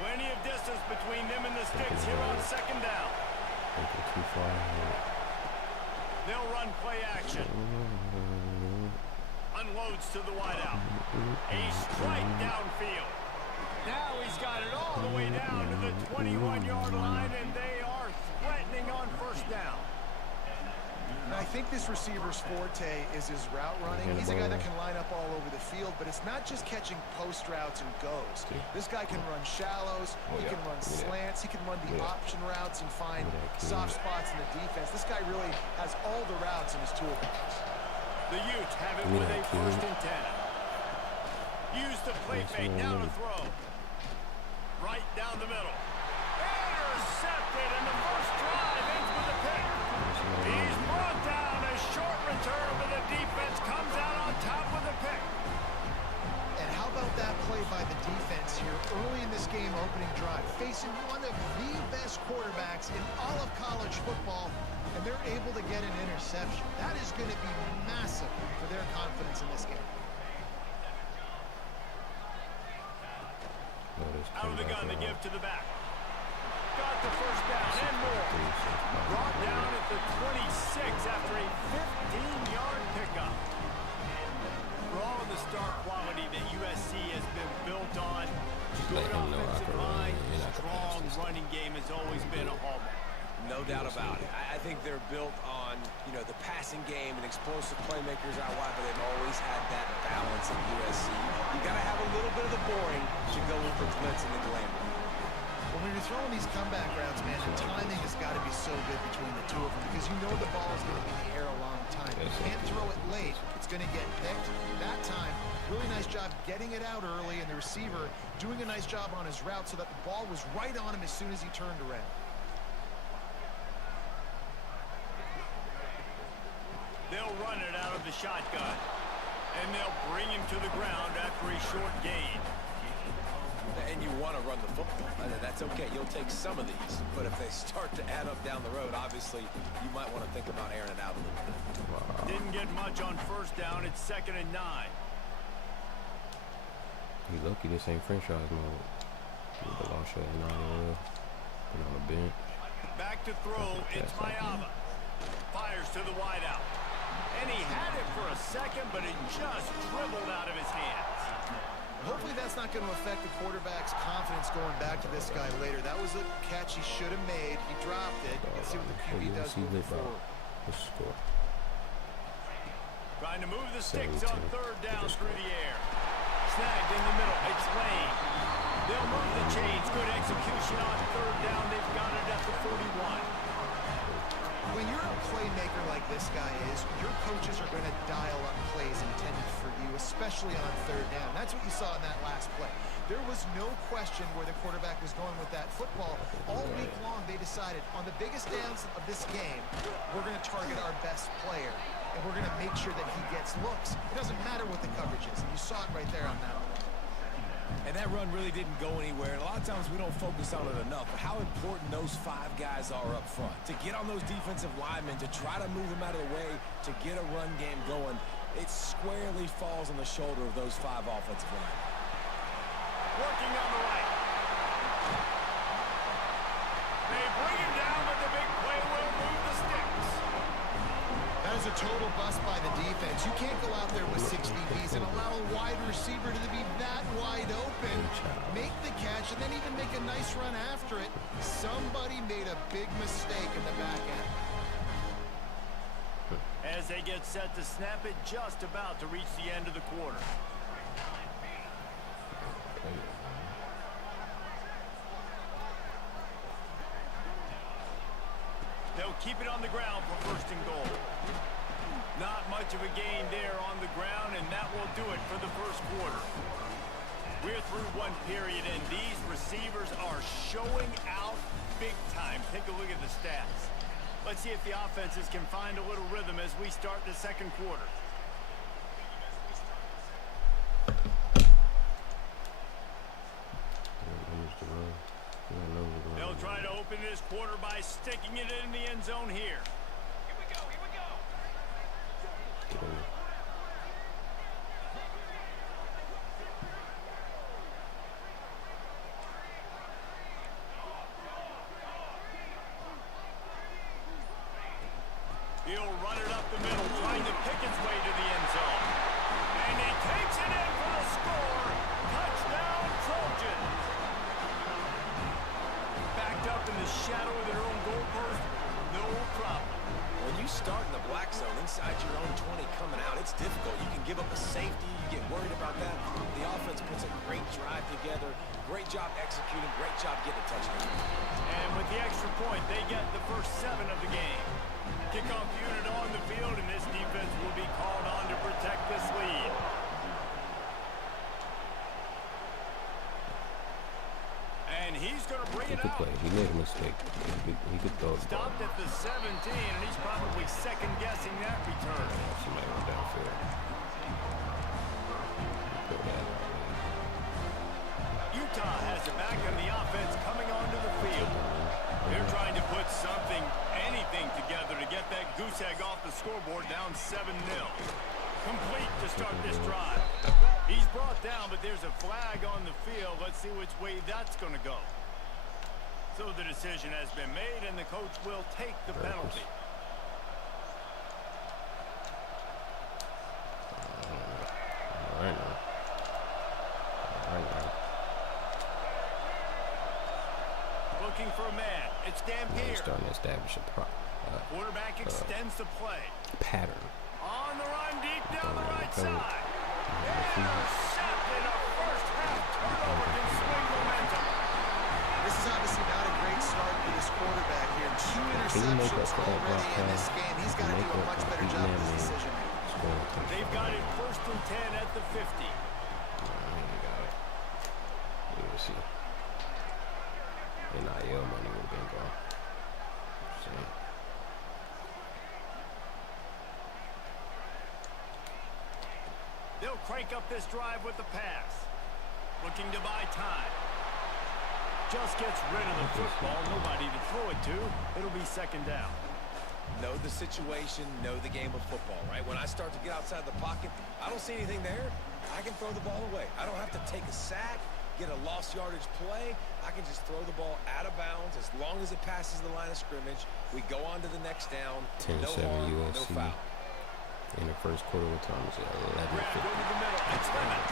Plenty of distance between them and the sticks here on 2nd down. Too far ahead. They'll run play action. Unloads to the wideout. A strike downfield. Now he's got it all the way down to the 21-yard line, and they are threatening on 1st down. And I think this receiver's forte is his route running. He's a guy that can line up all over the field, but it's not just catching post routes and goes. This guy can run shallows, he can run slants, he can run the option routes and find soft spots in the defense. This guy really has all the routes in his toolbox. The Utes have it with a 1st and 10. Use the play fake, now to throw. Right down the middle. Intercepted, and the first drive ends with a pick. He's brought down. A short return, but the defense comes out on top with a pick. And how about that play by the defense here early in this game opening drive, facing one of the best quarterbacks in all of college football, and they're able to get an interception. That is going to be massive for their confidence in this game. Out of the gun to give to the back. Got the 1st down and more. Brought down at the 26 after a 15-yard pickup. For all of the star quality that USC has been built on, good offensive line, strong running game has always been a hallmark. No doubt about it. I think they're built on, the passing game and explosive playmakers out wide, but they've always had that balance in USC. You got to have a little bit of the boring to go with the glitz and the glamour. Well, when you're throwing these comeback routes, man, the timing has got to be so good between the two of them because you know the ball is going to be in the air a long time. You can't throw it late. It's going to get picked. That time, really nice job getting it out early, and the receiver doing a nice job on his route so that the ball was right on him as soon as he turned around. They'll run it out of the shotgun, and they'll bring him to the ground after a short gain. And you want to run the football. That's okay. You'll take some of these. But if they start to add up down the road, obviously, you might want to think about airing it out a little bit. Wow. Didn't get much on 1st down. It's 2nd and 9. He's lucky this ain't franchise mode. With the lost shot and put on the bench. Back to throw. It's Mayava. Fires to the wideout. And he had it for a second, but it just dribbled out of his hands. Hopefully that's not going to affect the quarterback's confidence going back to this guy later. That was a catch he should have made. He dropped it. Let's see what the QB does moving forward. Let's score. Trying to move the sticks on 3rd down through the air. Snagged in the middle. It's Lane. They'll move the chains. Good execution on 3rd down. They've got it at the 41. When you're a playmaker like this guy is, your coaches are going to dial up plays intended for you, especially on 3rd down. That's what you saw in that last play. There was no question where the quarterback was going with that football. All week long, they decided on the biggest downs of this game, we're going to target our best player, and we're going to make sure that he gets looks. It doesn't matter what the coverage is, and you saw it right there on that one. And that run really didn't go anywhere. And a lot of times we don't focus on it enough. But how important those 5 guys are up front. To get on those defensive linemen, to try to move them out of the way, to get a run game going. it squarely falls on the shoulder of those 5 offensive linemen. Working on the right. They bring him down, but the big play will move the sticks. That is a total bust by the defense. You can't go out there with 6 DBs and allow a wide receiver to be that wide open, make the catch, and then even make a nice run after it. Somebody made a big mistake in the back end. As they get set to snap it, just about to reach the end of the quarter. They'll keep it on the ground for 1st and goal. Not much of a gain there on the ground, and that will do it for the 1st quarter. We're through 1 period, and these receivers are showing out big time. Take a look at the stats. Let's see if the offenses can find a little rhythm as we start the 2nd quarter. They'll try to open this quarter by sticking it in the end zone here. Here we go, here we go. He'll run it up the middle, trying to pick its way to the end zone. And he takes it in for the score. Touchdown, Trojans. Backed up in the shadow of their own goalpost, no problem. When you start in the black zone inside your own 20 coming out, it's difficult. You can give up a safety. You get worried about that. The offense puts a great drive together. Great job executing. Great job getting a touchdown. And with the extra point, they get the first 7 of the game. Kickoff unit on the field, and this defense will be called on to protect this lead. And he's going to bring it out. He made a mistake. He could throw it. Stopped at the 17, and he's probably second-guessing that return. Somebody went downfield. Utah has it back on the offense coming onto the field. They're trying to put something, anything together to get that goose egg off the scoreboard down 7-0. Complete to start this drive. He's brought down, but there's a flag on the field. Let's see which way that's going to go. So the decision has been made, and the coach will take the penalty. All right now. Looking for a man. It's Dampier. Starting to establish a Quarterback extends the play. pattern. On the run, deep down the right side. Intercepted. A first half turnover can swing momentum. This is obviously not a great start for this quarterback here. 2 interceptions already in this game. He's got to do a much better job with this decision. They've got it 1st and 10 at the 50. See. NIL money would have been gone. See. They'll crank up this drive with the pass. Looking to buy time. Just gets rid of the football. Nobody to throw it to. It'll be 2nd down. Know the situation, know the game of football, right? When I start to get outside the pocket, I don't see anything there. I can throw the ball away. I don't have to take a sack, get a lost yardage play. I can just throw the ball out of bounds as long as it passes the line of scrimmage. We go on to the next down. 10-7 no harm, USC. no foul. In the 1st quarter with time is 11:50. Grab over the middle. It's Lemon.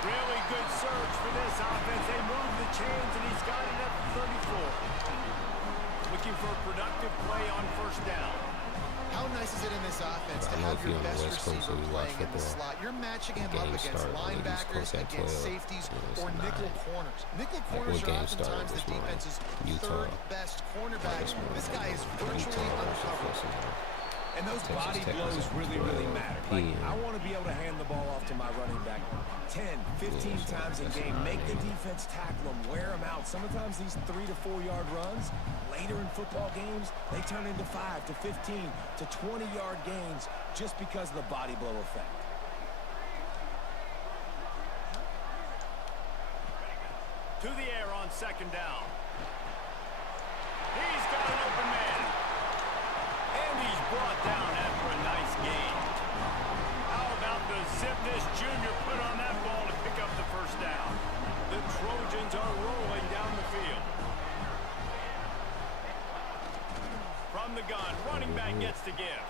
Really good surge for this offense. They move the chains, and he's got it at the 34. Looking for a productive play on 1st down. How nice is it in this offense to have your best receiver playing in the slot? You're matching him up against linebackers, against safeties, or nickel corners. Nickel corners are oftentimes the defense's 3rd best cornerback. This guy is virtually uncovered. And those body blows really matter. Like, I want to be able to hand the ball off to my running back 10, 15 times a game. Make the defense tackle them, wear them out. Sometimes these 3 to 4 yard runs, later in football games, they turn into 5 to 15 to 20 yard gains just because of the body blow effect. To the air on 2nd down. He's got an open man. And he's brought down after a nice gain. Out the gun. Running back gets to give. And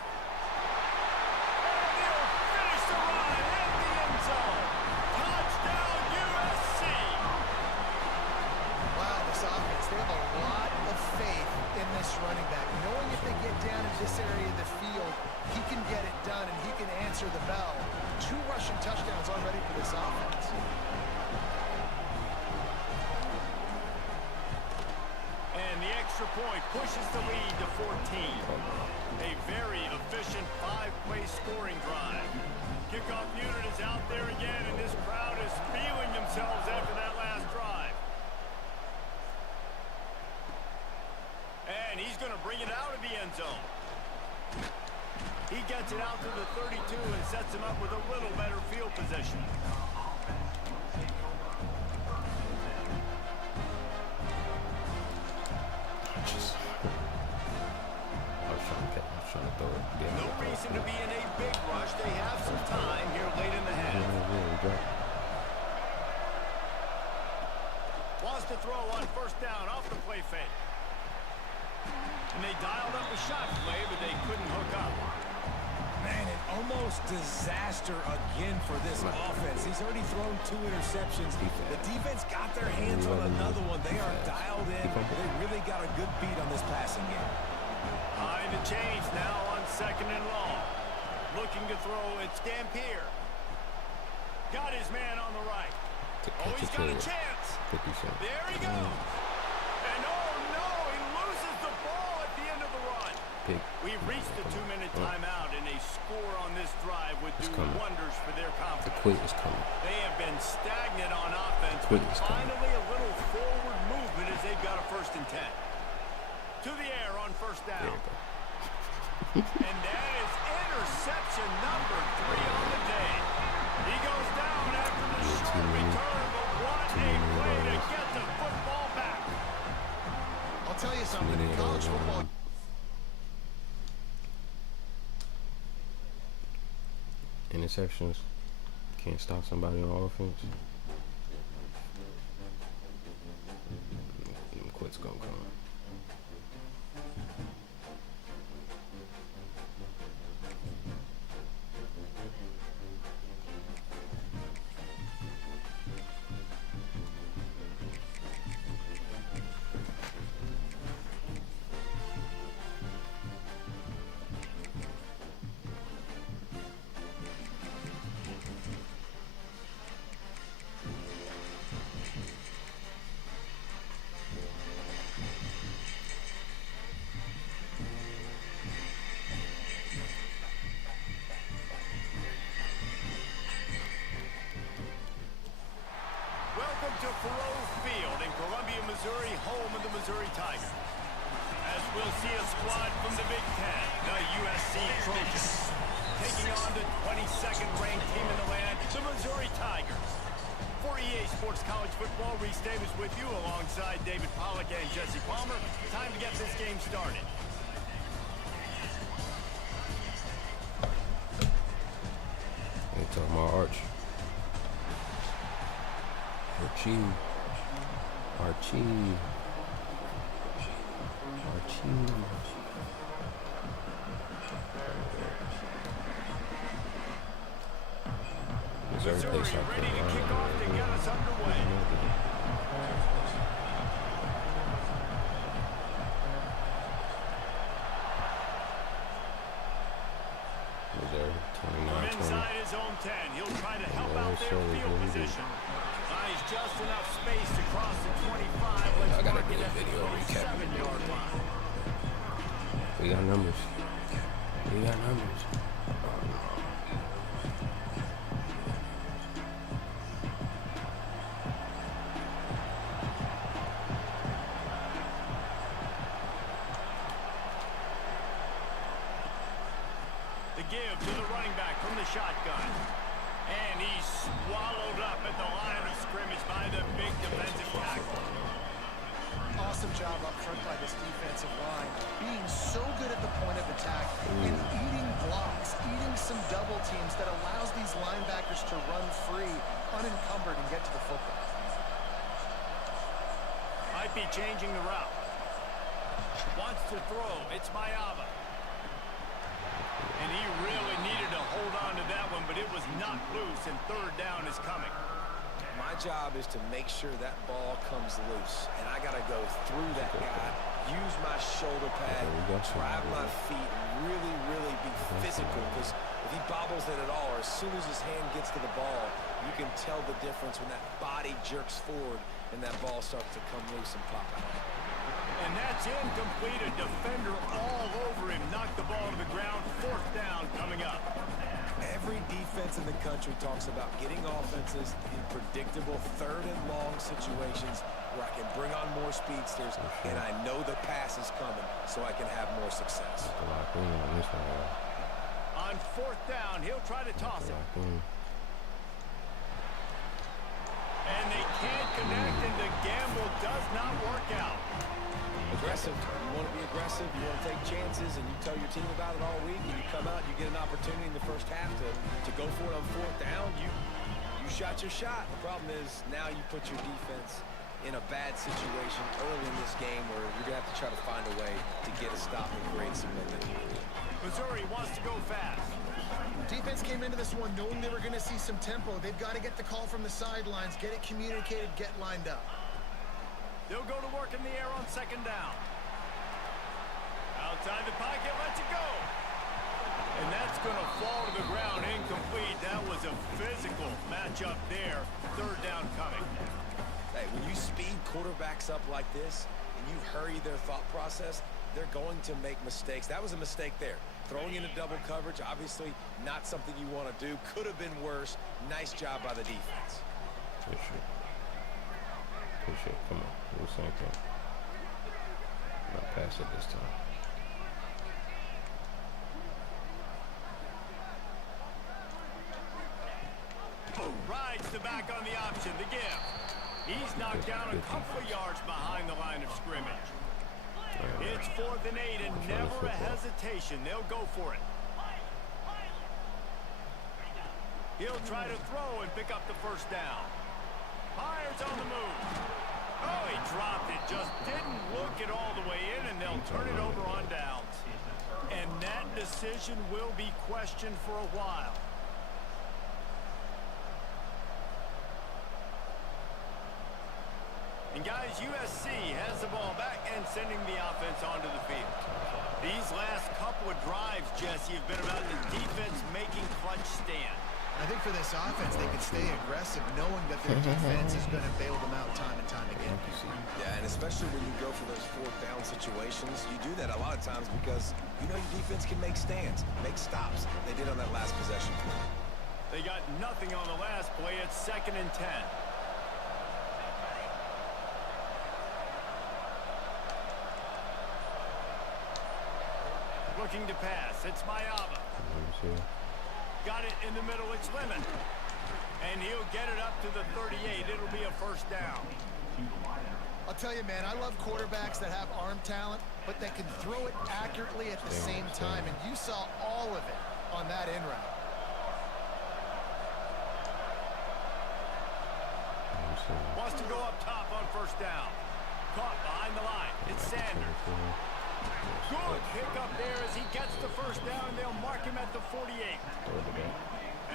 he'll finish the run at the end zone. Touchdown, USC. Wow, this offense, they have a lot of faith in this running back. Knowing if they get down in this area of the field, he can get it done and he can answer the bell. 2 rushing touchdowns already for this offense. And the extra point pushes the lead to 14. A very efficient 5-play scoring drive. Kickoff unit is out there again, and this crowd is feeling themselves after that last drive. And he's going to bring it out of the end zone. He gets it out to the 32 and sets him up with a little better field position. Trying to throw it. No reason to be in a big rush. They have some time here late in the half. Wants to throw on first down off the play fake. And they dialed up a shot play, but they couldn't hook up. Man, an almost disaster again for this offense. He's already thrown 2 interceptions. The defense got their hands on another one. They are dialed in. They really got a good beat on this passing game. Behind the chains now on 2nd and long. Looking to throw, it's Dampier. Got his man on the right. Oh, he's got a chance. There he goes. And oh no, he loses the ball at the end of the run. We've reached the 2-minute timeout, and a score on this drive would do wonders for their confidence. The quit is coming. They have been stagnant on offense, but finally a little forward movement as they've got a 1st and 10. To the air on first down. And that is interception number 3 on the day. He goes down after the short return, but what a play to get the football back. I'll tell you something, in college football... Interceptions can't stop somebody on offense. Quit's gonna come. Welcome to Faroe Field in Columbia, Missouri, home of the Missouri Tigers. As we'll see a squad from the Big Ten, the USC Trojans, taking on the 22nd ranked team in the land, the Missouri Tigers. For EA Sports College Football, Reese Davis with you alongside David Pollack and Jesse Palmer. Time to get this game started. Hey, talking about Archie. Missouri ready to kick off to get us underway. From inside his own 10, he'll try to help out their field position. He's just enough space to cross the 25. Let's mark it at the 47-yard line. We got numbers. We got numbers. The give to the running back from the shotgun. And he's swallowed up at the line of scrimmage by the big defensive tackle. Awesome job up front by this defensive line. Being so good at the point of attack and eating blocks, eating some double teams that allows these linebackers to run free, unencumbered, and get to the football. Might be changing the route. Wants to throw. It's Mayava. And he really needed to hold on to that one, but it was knocked loose, and third down is coming. My job is to make sure that ball comes loose, and I got to go through that guy, use my shoulder pad, drive my feet, and really, really be physical, because if he bobbles it at all, or as soon as his hand gets to the ball, you can tell the difference when that body jerks forward and that ball starts to come loose and pop out. And that's incomplete. A defender all over him. Knocked the ball to the ground. Fourth down coming up. Every defense in the country talks about getting offenses in predictable third and long situations where I can bring on more speedsters and I know the pass is coming so I can have more success. On fourth down, he'll try to toss it. And they can't connect, and the gamble does not work out. Aggressive. You want to be aggressive, you want to take chances, and you tell your team about it all week, and you come out, you get an opportunity in the first half to go for it on fourth down. You shot your shot. The problem is now you put your defense in a bad situation early in this game where you're going to have to try to find a way to get a stop and create some momentum. Missouri wants to go fast. Defense came into this one knowing they were going to see some tempo. They've got to get the call from the sidelines, get it communicated, get lined up. They'll go to work in the air on second down. Outside the pocket, lets it go. And that's going to fall to the ground, incomplete. That was a physical matchup there. Third down coming. Hey, when you speed quarterbacks up like this and you hurry their thought process, they're going to make mistakes. That was a mistake there. Throwing into double coverage, obviously not something you want to do. Could have been worse. Nice job by the defense. Push it. Come on. Do the same thing. Not pass it this time. Rides the back on the option. The give. He's knocked down a couple of yards behind the line of scrimmage. It's 4th and 8, and never a hesitation. They'll go for it. He'll try to throw and pick up the first down. Myers on the move. Oh, he dropped it. Just didn't look it all the way in, and they'll turn it over on downs. And that decision will be questioned for a while. And guys, USC has the ball back and sending the offense onto the field. These last couple of drives, Jesse, have been about the defense making clutch stand. I think for this offense, they can stay aggressive knowing that their defense is going to bail them out time and time again. Yeah, and especially when you go for those fourth down situations, you do that a lot of times because you know your defense can make stands, make stops. They did on that last possession. They got nothing on the last play. It's 2nd and 10. Looking to pass. It's Mayava. Got it in the middle. It's Lemon. And he'll get it up to the 38. It'll be a first down. I'll tell you, man, I love quarterbacks that have arm talent, but that can throw it accurately at the same time. And you saw all of it on that in route. Wants to go up top on first down. Caught behind the line. It's Sanders. Good pick up there as he gets the first down, and they'll mark him at the 48.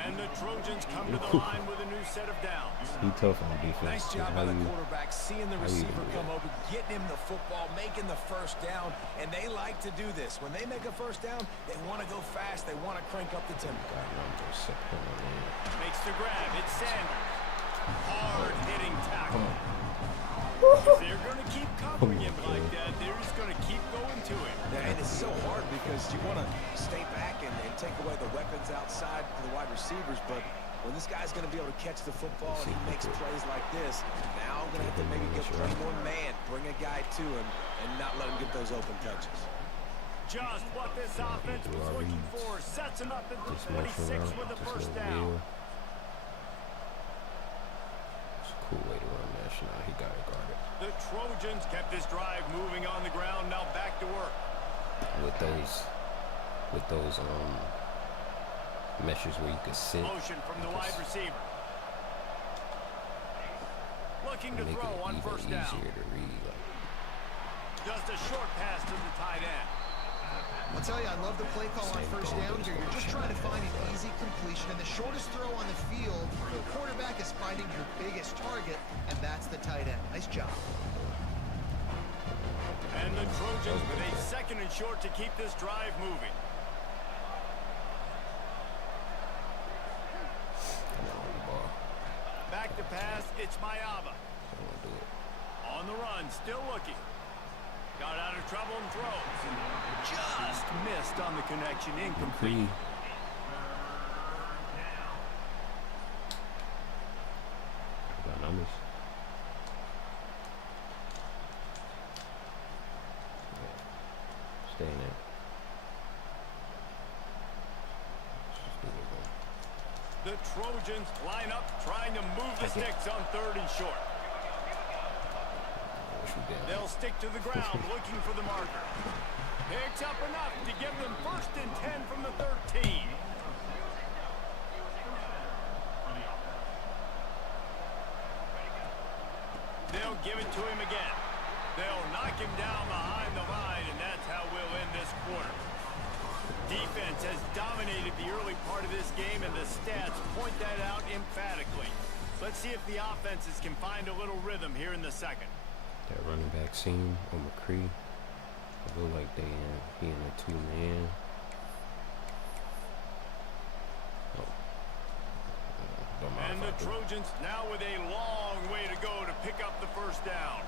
And the Trojans come to the line with a new set of downs. He tough on defense. Nice job by the quarterback, seeing the receiver come over, getting him the football, making the first down, and they like to do this. When they make a first down, they want to go fast. They want to crank up the tempo. Makes the grab. It's Sanders. Hard-hitting tackle. If they're going to keep covering him like that, they're just going to keep going to him. Yeah, and it's so hard because you want to stay back and take away the weapons outside for the wide receivers, but when this guy's going to be able to catch the football and he makes plays like this, now I'm going to have to maybe get one more man, bring a guy to him, and not let him get those open touches. Just what this offense was looking for. Sets him up at the 46 with the first down. Cool way to run that shot. He got it guarded. The Trojans kept this drive moving on the ground. Now back to work. With those meshes where you can sit. Motion from the wide receiver. Looking to throw on first down. Easier to read. Like, Just a short pass to the tight end. I'll tell you, I love the play call on first down here. You're just trying to find an easy completion, and the shortest throw on the field, the quarterback is finding your biggest target, and that's the tight end. Nice job. And the Trojans with a 2nd and short to keep this drive moving. Back to pass, it's Mayava. On the run, still looking. Got out of trouble and throws. Just missed on the connection, incomplete. Got numbers. Stay in there. The Trojans line up, trying to move the sticks on 3rd and short. They'll stick to the ground, looking for the marker. Picks up enough to give them 1st and 10 from the 13. They'll give it to him again. They'll knock him down behind the line, and that's how we'll end this quarter. Defense has dominated the early part of this game, and the stats point that out emphatically. Let's see if the offenses can find a little rhythm here in the 2nd. That running back seam on McCree, it look like he in a 2-man. And the Trojans now with a long way to go to pick up the 1st down.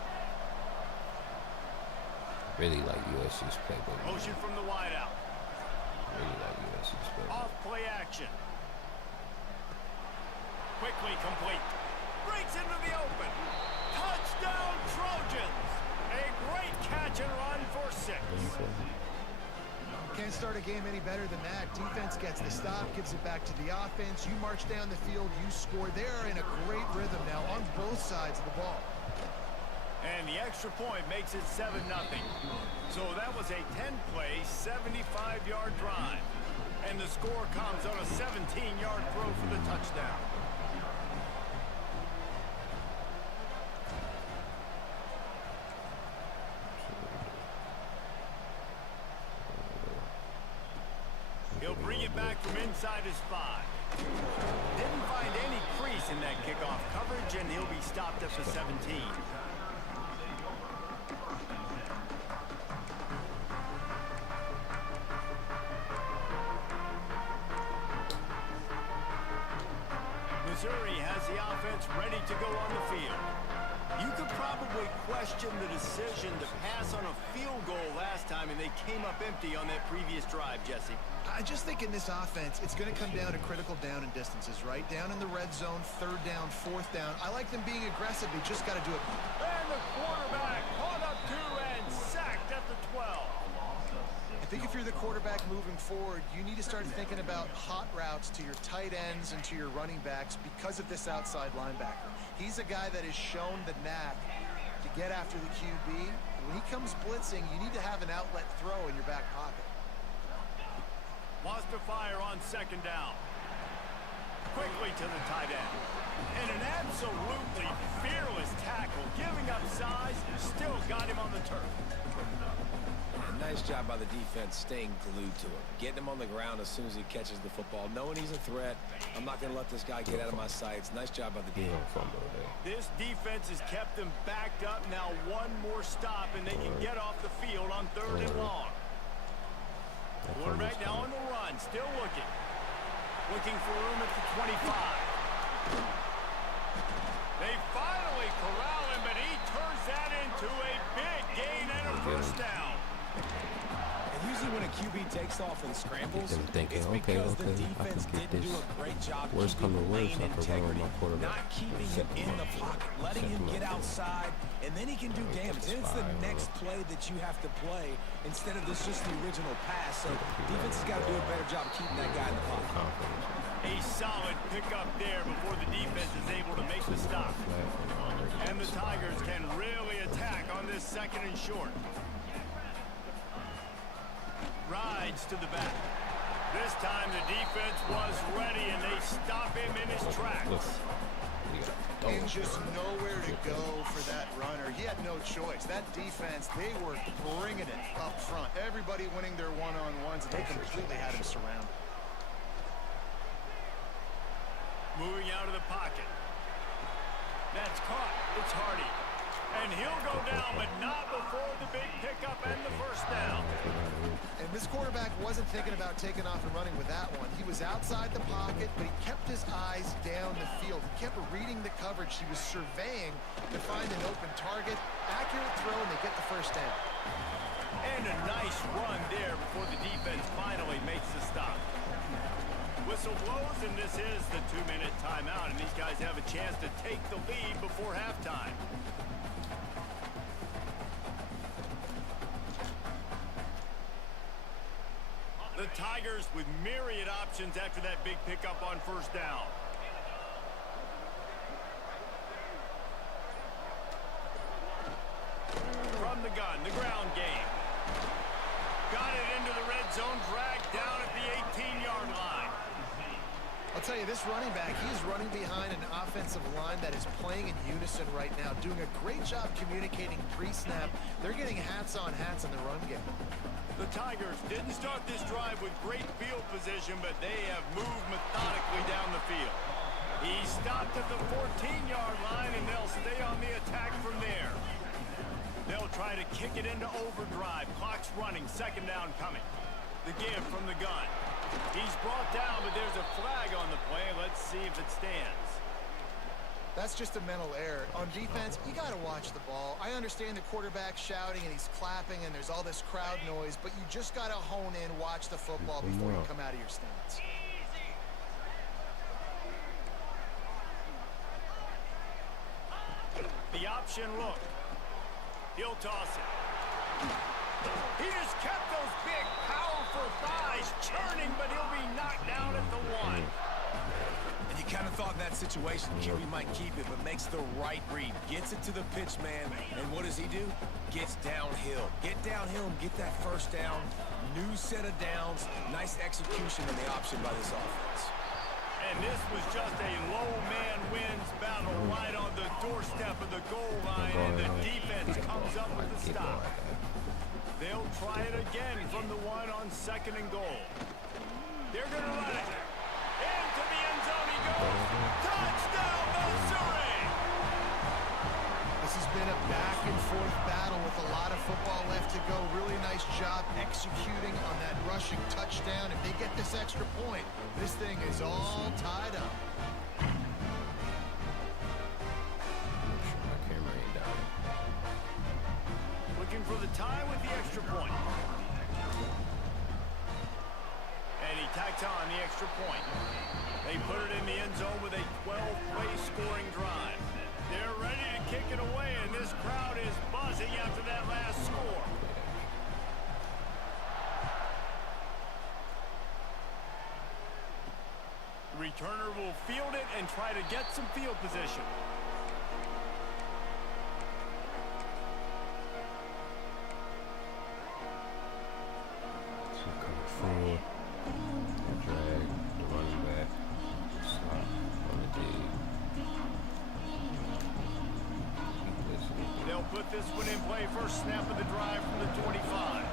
Really like USC's playbook. Motion from the wideout. Really like USC's playbook. Off play action. Quickly complete. Breaks into the open. Touchdown Trojans! A great catch and run for 6. Can't start a game any better than that. Defense gets the stop, gives it back to the offense. You march down the field, you score. They're in a great rhythm now on both sides of the ball. And the extra point makes it 7-0. So that was a 10-play, 75-yard drive. And the score comes on a 17-yard throw for the touchdown. He'll bring it back from inside his 5. Didn't find any crease in that kickoff coverage, and he'll be stopped at the 17. Missouri has the offense ready to go on the field. You could probably question the decision to pass on a field goal last time, and they came up empty on that previous drive, Jesse. I just think in this offense, it's going to come down to critical down and distances, right? Down in the red zone, 3rd down, 4th down. I like them being aggressive. They just got to do it. And the quarterback caught up to and sacked at the 12. I think if you're the quarterback moving forward, you need to start thinking about hot routes to your tight ends and to your running backs because of this outside linebacker. He's a guy that has shown the knack to get after the QB. When he comes blitzing, you need to have an outlet throw in your back pocket. Wants to fire on 2nd down. Quickly to the tight end. And an absolutely fearless tackle, giving up size, still got him on the turf. Nice job by the defense staying glued to him. Getting him on the ground as soon as he catches the football. Knowing he's a threat. I'm not going to let this guy get out of my sights. Nice job by the defense. This defense has kept them backed up. Now one more stop and they can get off the field on 3rd and long. Quarterback now on the run. Still looking. Looking for room at the 25. They finally corral him, but he turns that into a big gain and a 1st down. And usually when a QB takes off and scrambles, thinking, it's because the defense didn't do a great job keeping the lane integrity, not keeping him in the pocket, letting him get outside, and then he can do damage. Then it's the next play that you have to play instead of this just the original pass. So defense has got to do a better job keeping that guy in the pocket. A solid pickup there before the defense is able to make the stop. And the Tigers can really attack on this 2nd and short. Rides to the back. This time the defense was ready and they stop him in his tracks. and just nowhere to go for that runner. He had no choice. That defense, they were bringing it up front. Everybody winning their one-on-ones, and they completely had him surrounded. Moving out of the pocket. That's caught. It's Hardy. And he'll go down, but not before the big pickup and the first down. And this quarterback wasn't thinking about taking off and running with that one. He was outside the pocket, but he kept his eyes down the field. He kept reading the coverage. He was surveying to find an open target. Accurate throw, and they get the first down. And a nice run there before the defense finally makes the stop. Whistle blows, and this is the 2-minute timeout, and these guys have a chance to take the lead before halftime. The Tigers with myriad options after that big pickup on first down. From the gun, the ground game. Got it into the red zone, dragged down at the 18-yard line. I'll tell you, this running back, he's running behind an offensive line that is playing in unison right now, doing a great job communicating pre-snap. They're getting hats on hats in the run game. The Tigers didn't start this drive with great field position, but they have moved methodically down the field. He stopped at the 14-yard line, and they'll stay on the attack from there. They'll try to kick it into overdrive. Clock's running, second down coming. The give from the gun. He's brought down, but there's a flag on the play. Let's see if it stands. That's just a mental error. On defense, you got to watch the ball. I understand the quarterback shouting and he's clapping and there's all this crowd noise, but you just got to hone in, watch the football before you come out of your stance. The option look. He'll toss it. He just kept those big, powerful thighs churning, but he'll be knocked down at the 1. And you kind of thought in that situation, QB might keep it, but makes the right read. Gets it to the pitch man, and what does he do? Gets downhill. Get downhill and get that first down. New set of downs. Nice execution on the option by this offense. And this was just a low man wins battle right on the doorstep of the goal line, and the defense comes up with the stop. They'll try it again from the 1 on second and goal. They're going to run it. Into the end zone he goes. Touchdown, Missouri! This has been a back-and-forth battle with a lot of football left to go. Really nice job executing on that rushing touchdown. If they get this extra point, this thing is all tied up. My camera ain't down. Looking for the tie with the extra point. And he tacks on the extra point. They put it in the end zone with a 12-play scoring drive. They're ready to kick it away, and this crowd is buzzing after that last score. The returner will field it and try to get some field position. So coming forward, drag the running back, stop on the dig. They'll put this one in play. First snap of the drive from the 25.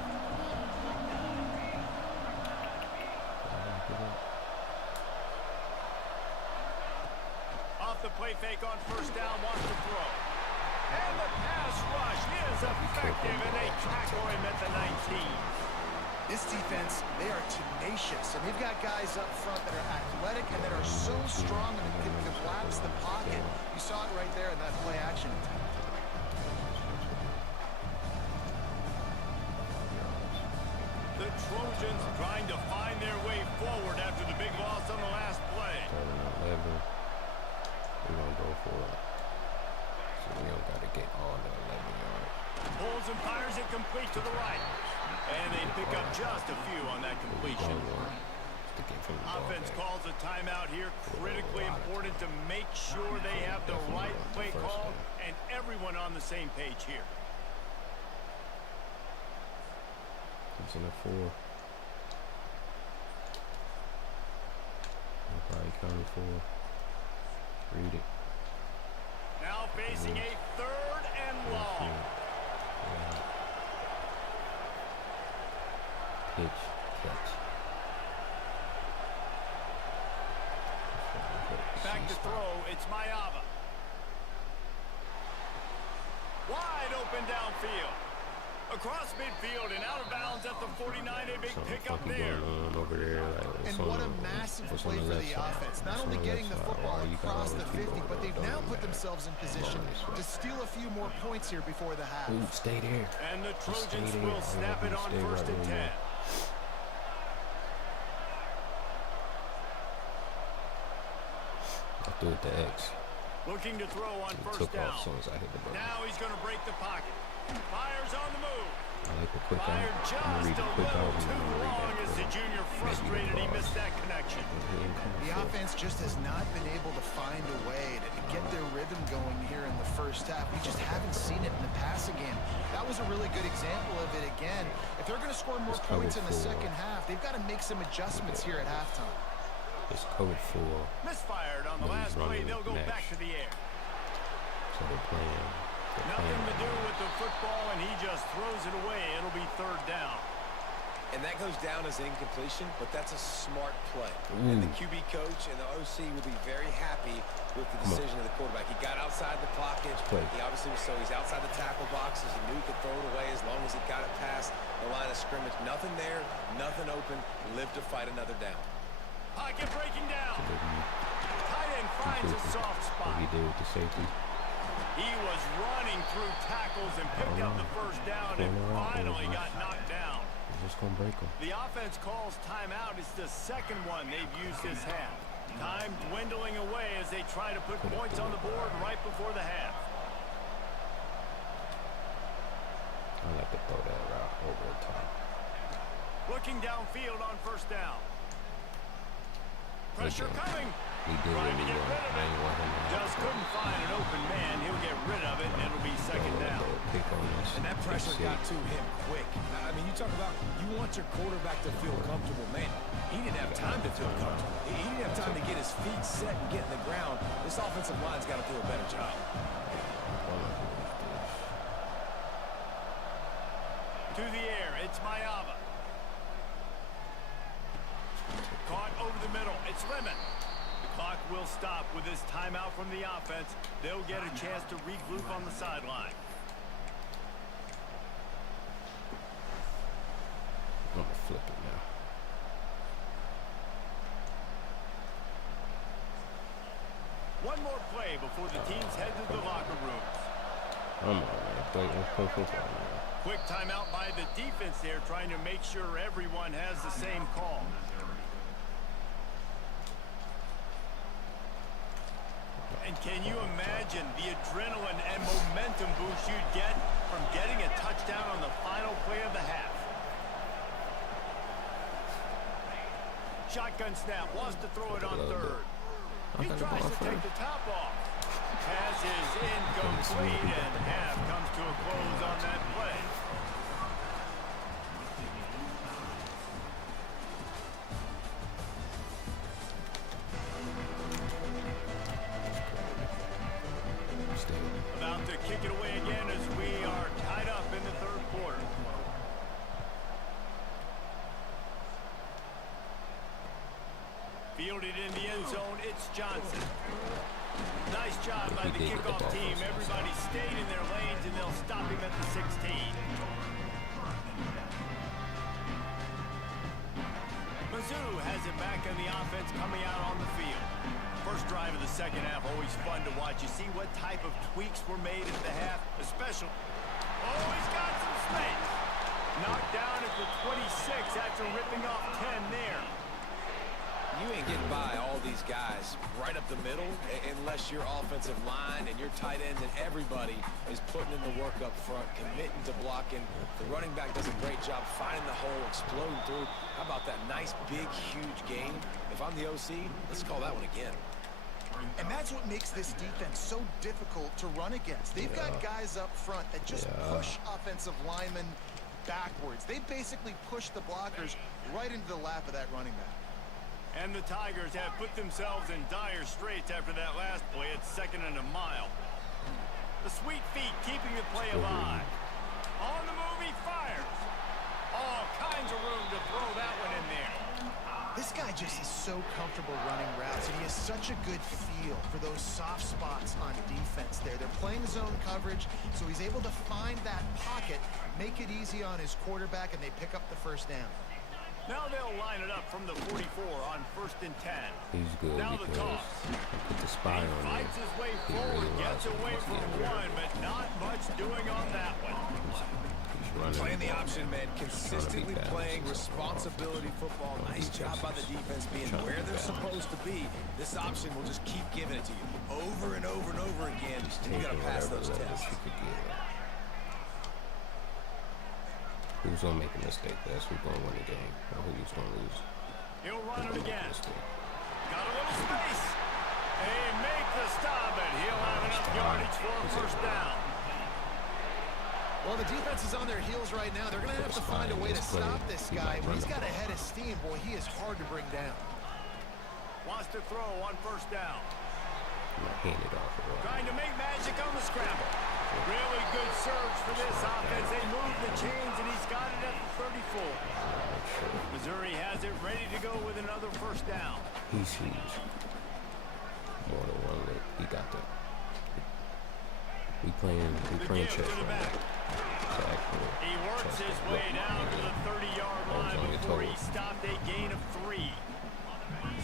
Off the play fake on first down, wants to throw. And the pass rush is effective, and they tackle him at the 19. This defense, they are tenacious, and they've got guys up front that are athletic and that are so strong and can collapse the pocket. You saw it right there in that play action attempt. The Trojans trying to find their way forward after the big loss on the last play. 11. We're going to go for it. So we don't got to get all the 11 yards. Pulls and fires it complete to the right. And they pick up just a few on that completion. Offense calls a timeout here. Critically important to make sure they have the right play call and everyone on the same page here. It's in a 4. Probably counting 4. Read it. facing a 3rd and long. Pitch, catch. Back to throw, it's Mayava. Wide open downfield. Across midfield and out of bounds at the 49. A big pickup there. Over there, And what a massive play for the offense. Not only getting the football across the 50, but they've now put themselves in position to steal a few more points here before the half. Ooh, stay there. And the Trojans will snap it on 1st and 10. I threw it to X. Looking to throw on 1st down. Off as soon as I hit the button. Now he's going to break the pocket. Fires on the move. I like the quick out. Fired just a little too long as the junior frustrated he missed that connection. The offense just has not been able to find a way to get their rhythm going here in the first half. We just haven't seen it in the passing game. That was a really good example of it again. If they're going to score more points in the second half, they've got to make some adjustments here at halftime. It's code 4. Misfired on the last play. They'll go back to the air. So they're playing. Nothing to do with the football, and he just throws it away. It'll be 3rd down. And that goes down as incompletion, but that's a smart play. And the QB coach and the OC will be very happy with the decision of the quarterback. He got outside the pocket. He obviously was he's outside the tackle boxes. He knew he could throw it away as long as he got it past the line of scrimmage. Nothing there, nothing open. Live to fight another down. Pocket breaking down. Tight end finds a soft spot. What he did with the safety. He was running through tackles and picked up the 1st down and finally got knocked down. He's just going to break him. The offense calls timeout. It's the 2nd one they've used this half. Time dwindling away as they try to put points on the board right before the half. I like to throw that route over the top. Looking downfield on 1st down. Pressure coming. He did Trying to really get well. rid of I ain't want him to it. Just couldn't find an open man. He'll get rid of it, and it'll be 2nd down. And that pressure got to him quick. I mean, you talk about you want your quarterback to feel comfortable. Man, he didn't have time to feel comfortable. He didn't have time to get his feet set and get in the ground. This offensive line's got to do a better job. To the air, it's Mayava. Caught over the middle, it's Lemon. The clock will stop with this timeout from the offense. They'll get a chance to regroup on the sideline. I'm going to flip it now. One more play before the teams head to the locker rooms. Come on, man. Play football, man. Quick timeout by the defense there, trying to make sure everyone has the same call. And can you imagine the adrenaline and momentum boost you'd get from getting a touchdown on the final play of the half? Shotgun snap, wants to throw it on 3rd. He tries to take the top off. Pass is incomplete, and half comes to a close on that play. About to kick it away again as we are tied up in the 3rd quarter. Fielded in the end zone, it's Johnson. Nice job by the kickoff team. Everybody stayed in their lanes, and they'll stop him at the 16. Mizzou has it back on the offense coming out on the field. First drive of the 2nd half, always fun to watch. You see what type of tweaks were made at the half, especially. Oh, he's got some space. Knocked down at the 26 after ripping off 10 there. You ain't getting by all these guys right up the middle unless your offensive line and your tight ends and everybody is putting in the work up front, committing to blocking. The running back does a great job finding the hole, exploding through. How about that nice, big, huge game? If I'm the OC, let's call that one again. And that's what makes this defense so difficult to run against. They've got guys up front that just push offensive linemen backwards. They basically push the blockers right into the lap of that running back. And the Tigers have put themselves in dire straits after that last play. It's 2nd and a mile. The sweet feet keeping the play alive. On the move, he fires. All kinds of room to throw that one in there. This guy just is so comfortable running routes, and he has such a good feel for those soft spots on defense there. They're playing zone coverage, so he's able to find that pocket, make it easy on his quarterback, and they pick up the first down. Now they'll line it up from the 44 on 1st and 10. He's good now the because toss. he put the spy He on him. fights his way He forward, realized gets away once he from got rid of one, it. but not much doing on that one. He's running Playing the ball. option, man. Consistently balanced. playing responsibility football. Nice job by the defense being where they're supposed to be. This option will just keep giving it to you over and over and over again. You got to pass those tests. Who's gonna make a mistake? That's who's gonna win the game, or who's gonna lose. He'll run it again. Got a little space. They make the stop, and he'll have enough yardage for a first down. Well, the defense is on their heels right now. They're going to have to find a way to stop this guy. When he's got a head of steam, boy, he is hard to bring down. Wants to throw on first down. I'm gonna hand it off. Trying to make magic on the scramble. Really good surge for this offense. They move the chains, and he's got it at the 34. Missouri has it ready to go with another first down. He sees more than one look. He got that. We playing chess to the right back. now. He works his way down to the 30-yard line before he stopped a gain of 3.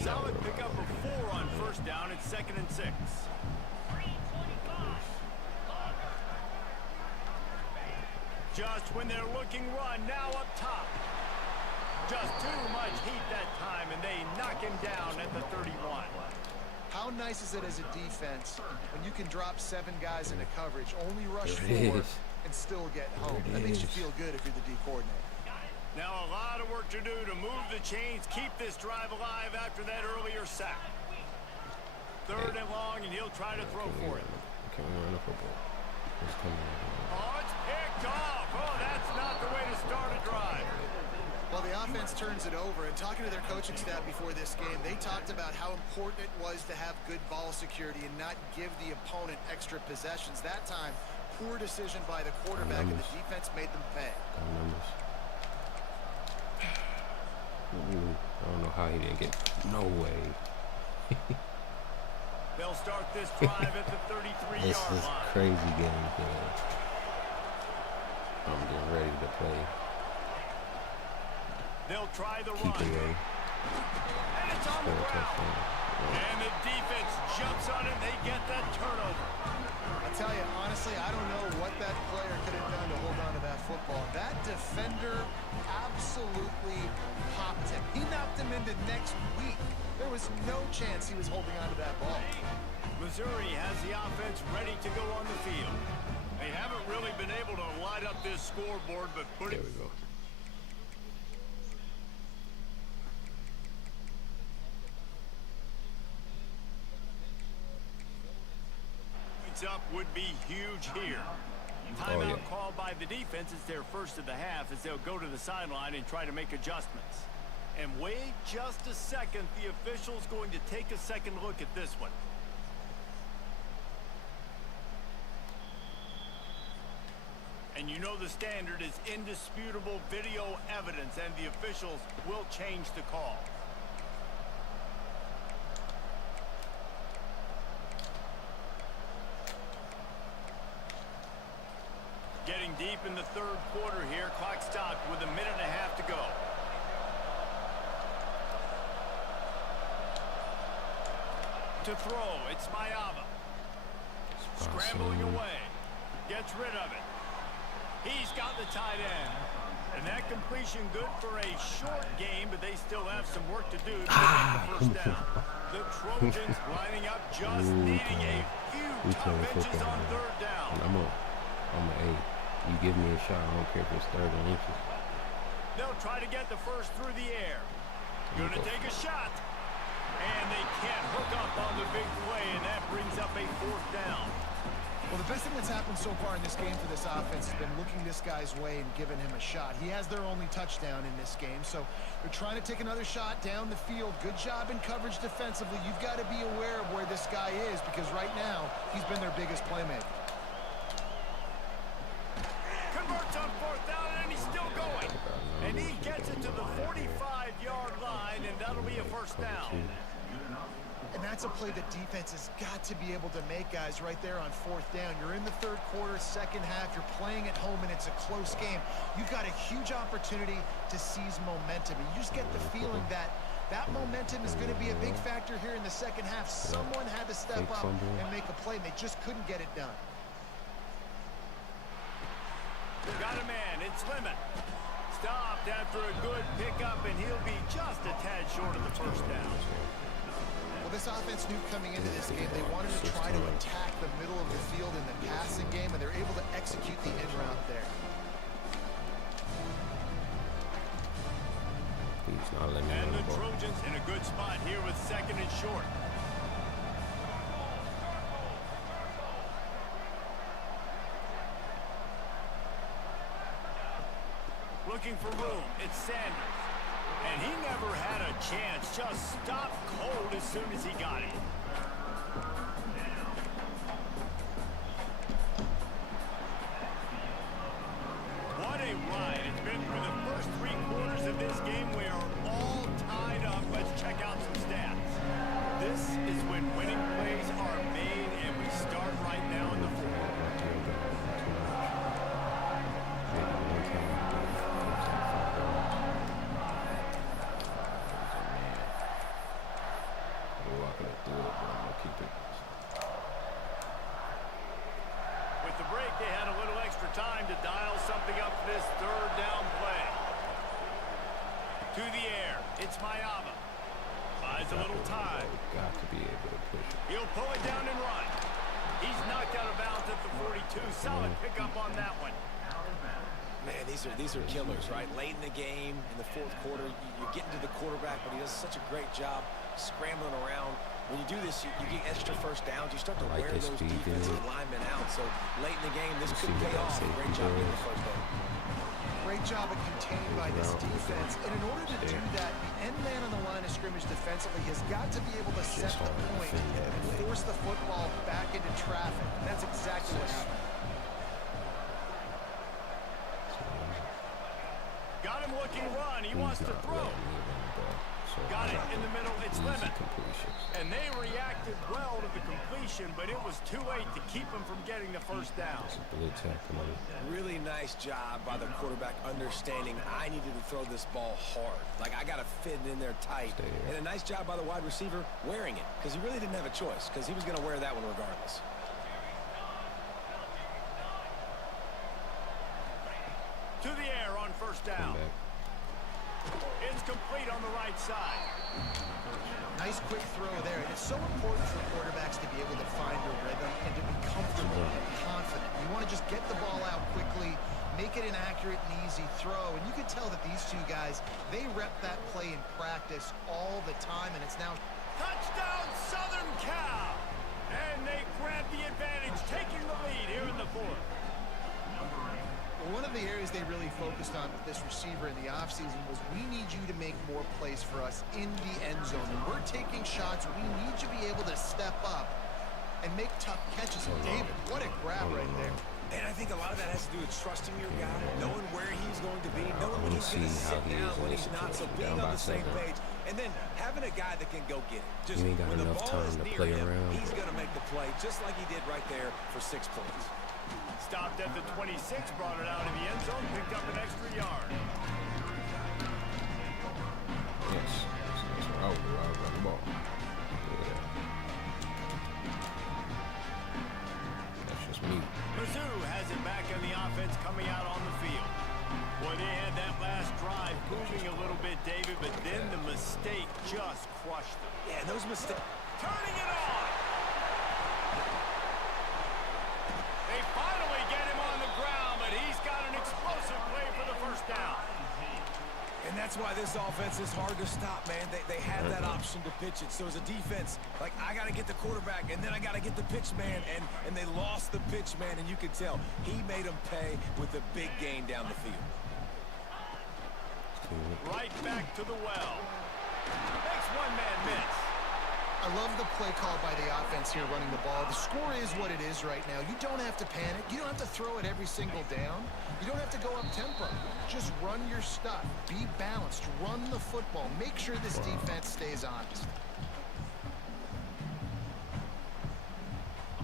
Solid pickup of 4 on first down. It's 2nd and 6. Just when they're looking run, now up top. Just too much heat that time, and they knock him down at the 31. How nice is it as a defense when you can drop 7 guys into coverage, only rush There it 4, is. and still get home? There That it makes you is. feel good if you're the D coordinator. Now a lot of work to do to move the chains, keep this drive alive after that earlier sack. 3rd and long, and he'll try to throw for it. Can we run a football? It's coming. Oh, it's picked off. Oh, that's not the way to start a drive. Well, the offense turns it over, and talking to their coaching staff before this game, they talked about how important it was to have good ball security and not give the opponent extra possessions. That time, poor decision by the quarterback, and the defense made them pay. Ooh, I don't know how he didn't get. No way. They'll start this drive at the 33-yard This is line. crazy game, man. I'm getting ready to play. They'll try the Keep run. it ready. And it's on the Score a ground. touchdown. And the defense jumps on it. They get that turnover. I'll tell you, honestly, I don't know what that player could have done to hold on to that football. That defender absolutely popped him. He knocked him into next week. There was no chance he was holding on to that ball. Missouri has the offense ready to go on the field. They haven't really been able to light up this scoreboard, but put There it we go. up would be huge here. Timeout called by the defense. It's their first of the half as they'll go to the sideline and try to make adjustments. And wait just a second. The official's going to take a second look at this one. And you know the standard is indisputable video evidence, and the officials will change the call. Getting deep in the third quarter here. Clock stopped with a minute and a half to go. To throw, it's Mayava. Scrambling away. Gets rid of it. He's got the tight end. And that completion good for a short game, but they still have some work to do to get the first down. The Trojans lining up, just needing a few tough inches on third down. I'm a A. You give me a shot, I don't care if it's 30 inches. They'll try to get the first through the air. Gonna take a shot. And they can't hook up on the big play, and that brings up a fourth down. Well, the best thing that's happened so far in this game for this offense has been looking this guy's way and giving him a shot. He has their only touchdown in this game, so they're trying to take another shot down the field. Good job in coverage defensively. You've got to be aware of where this guy is because right now he's been their biggest playmaker. first down. And that's a play the defense has got to be able to make, guys, right there on fourth down. You're in the third quarter, second half. You're playing at home, and it's a close game. You've got a huge opportunity to seize momentum. And you just get the feeling that that momentum is going to be a big factor here in the second half. Someone had to step up and make a play, and they just couldn't get it done. Got a man. It's Limit. Stopped after a good pickup, and he'll be just a tad short of the first down. Well, this offense knew coming into this game they wanted to try to attack the middle of the field in the passing game, and they're able to execute the in route there. He's not letting and the Trojans in a good spot here with second and short. Looking for room. It's Sanders. And he never had a chance. Just stopped cold as soon as he got it. What a ride. It's been through the first 3 quarters of this game. We are all tied up. Let's check out some stats. This is when winning plays are made, and we start right now in the fourth. With the break, they had a little extra time to dial something up for this third down play. To the air, it's Mayava. Buys a little time. Got to be able to push it. He'll pull it down and run. He's knocked out of bounds at the 42. Solid pickup on that one. Man, these are killers, right? Late in the game, in the fourth quarter, you're getting to the quarterback, but he does such a great job scrambling around. When you do this, you get extra first downs. You start to wear those defensive linemen out. So late in the game, this could pay off. Great job getting the first down. Great job of containing by this defense. And in order to do that, the end man on the line of scrimmage defensively has got to be able to set the point and force the football back into traffic. And that's exactly what happened. Got him looking run. He wants to throw. Got it in the middle. It's Limit. And they reacted well to the completion, but it was too late to keep him from getting the first down. Really nice job by the quarterback understanding I needed to throw this ball hard. Like, I got to fit it in there tight. And a nice job by the wide receiver wearing it, because he really didn't have a choice, because he was going to wear that one regardless. To the air on first down. It's complete on the right side. Nice quick throw there. And it's so important for quarterbacks to be able to find their rhythm and to be comfortable and confident. You want to just get the ball out quickly, make it an accurate and easy throw. And you can tell that these two guys, they rep that play in practice all the time, and it's now touchdown Southern Cal. And they grab the advantage, taking the lead here in the fourth. One of the areas they really focused on with this receiver in the offseason was we need you to make more plays for us in the end zone. When we're taking shots, we need you to be able to step up and make tough catches. And David, what a grab right there. And I think a lot of that has to do with trusting your guy, knowing where he's going to be, knowing when he's going to sit down, when he's not, so being on the same page. And then having a guy that can go get it. Just you ain't got when the enough ball is time to near play him, around. he's going to make the play just like he did right there for 6 points. Stopped at the 26, brought it out of the end zone, picked up an extra yard. Yes. That's what I would do. I would run the ball. Yeah. That's just me. Mizzou has it back in the offense coming out on the field. Boy, they had that last drive moving a little bit, David, but then the mistake just crushed them. Yeah, those mistakes. Turning it on! They finally get him on the ground, but he's got an explosive play for the first down. And that's why this offense is hard to stop, man. They had that option to pitch it. So as a defense, like, I got to get the quarterback, and then I got to get the pitch man, and they lost the pitch man, and you can tell he made them pay with a big gain down the field. Right back to the well. Makes one man miss. I love the play call by the offense here running the ball. The score is what it is right now. You don't have to panic. You don't have to throw it every single down. You don't have to go up tempo. Just run your stuff. Be balanced. Run the football. Make sure this defense stays honest.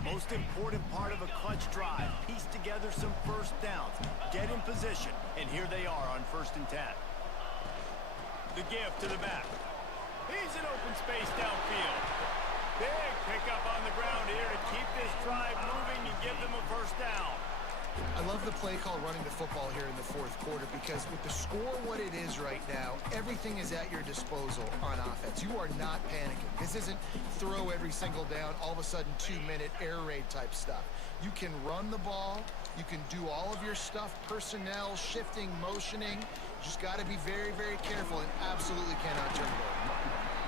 Most important part of a clutch drive. Piece together some first downs. Get in position. And here they are on 1st and 10. The give to the back. He's in open space downfield. Big pickup on the ground here to keep this drive moving and give them a first down. I love the play call running the football here in the 4th quarter because with the score what it is right now, everything is at your disposal on offense. You are not panicking. This isn't throw every single down, all of a sudden 2-minute air raid type stuff. You can run the ball. You can do all of your stuff, personnel, shifting, motioning. You just got to be very, very careful and absolutely cannot turn it over.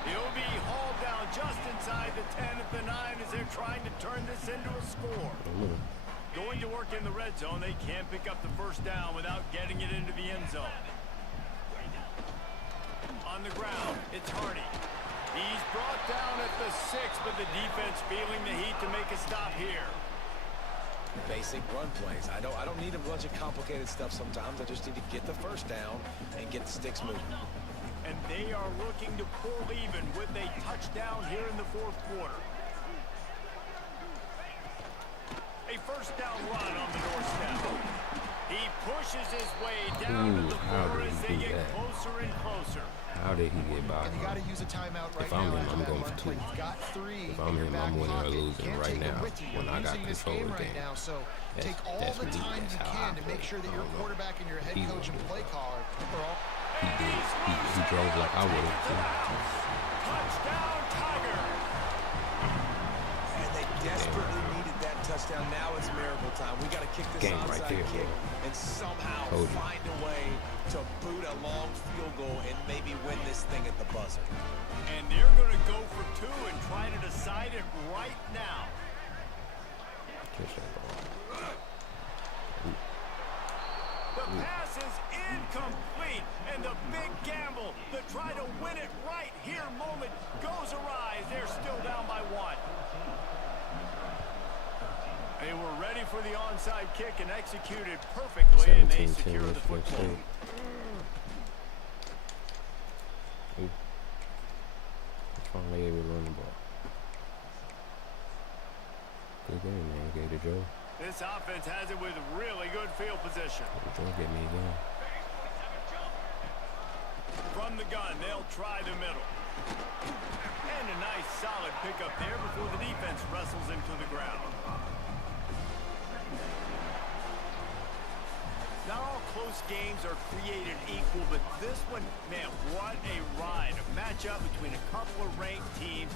He'll be hauled down just inside the 10 at the 9 as they're trying to turn this into a score. Going to work in the red zone, they can't pick up the first down without getting it into the end zone. On the ground, it's Hardy. He's brought down at the 6, but the defense feeling the heat to make a stop here. Basic run plays. I don't need a bunch of complicated stuff sometimes. I just need to get the first down and get the sticks moving. And they are looking to pull even with a touchdown here in the 4th quarter. A first down run on the doorstep. He pushes his way down to the 4 as they get closer and closer. How did he get by? And you got to use a timeout right If I'm now. him, I'm going for 2. You've got 3. If I'm him, I'm winning or losing right now when I got control of the game. Now, so take all the time you can to make sure that your quarterback and your head coach and play caller are all... He did. He drove like I would have. Touchdown, Tiger! And they desperately needed that touchdown. Now it's miracle time. We got to kick this onside kick and somehow find a way to boot a long field goal and maybe win this thing at the buzzer. And they're going to go for 2 and try to decide it right now. The pass is incomplete, and the big gamble to try to win it right here moment goes awry as they're still down by 1. They were ready for the onside kick and executed perfectly, and they secure the football. Finally able to run the ball. Good game, man. Gave to Joe. This offense has it with really good field position. Joe get me again. From the gun, they'll try the middle. And a nice solid pickup there before the defense wrestles him to the ground. Not all close games are created equal, but this one, man, what a ride. A matchup between a couple of ranked teams.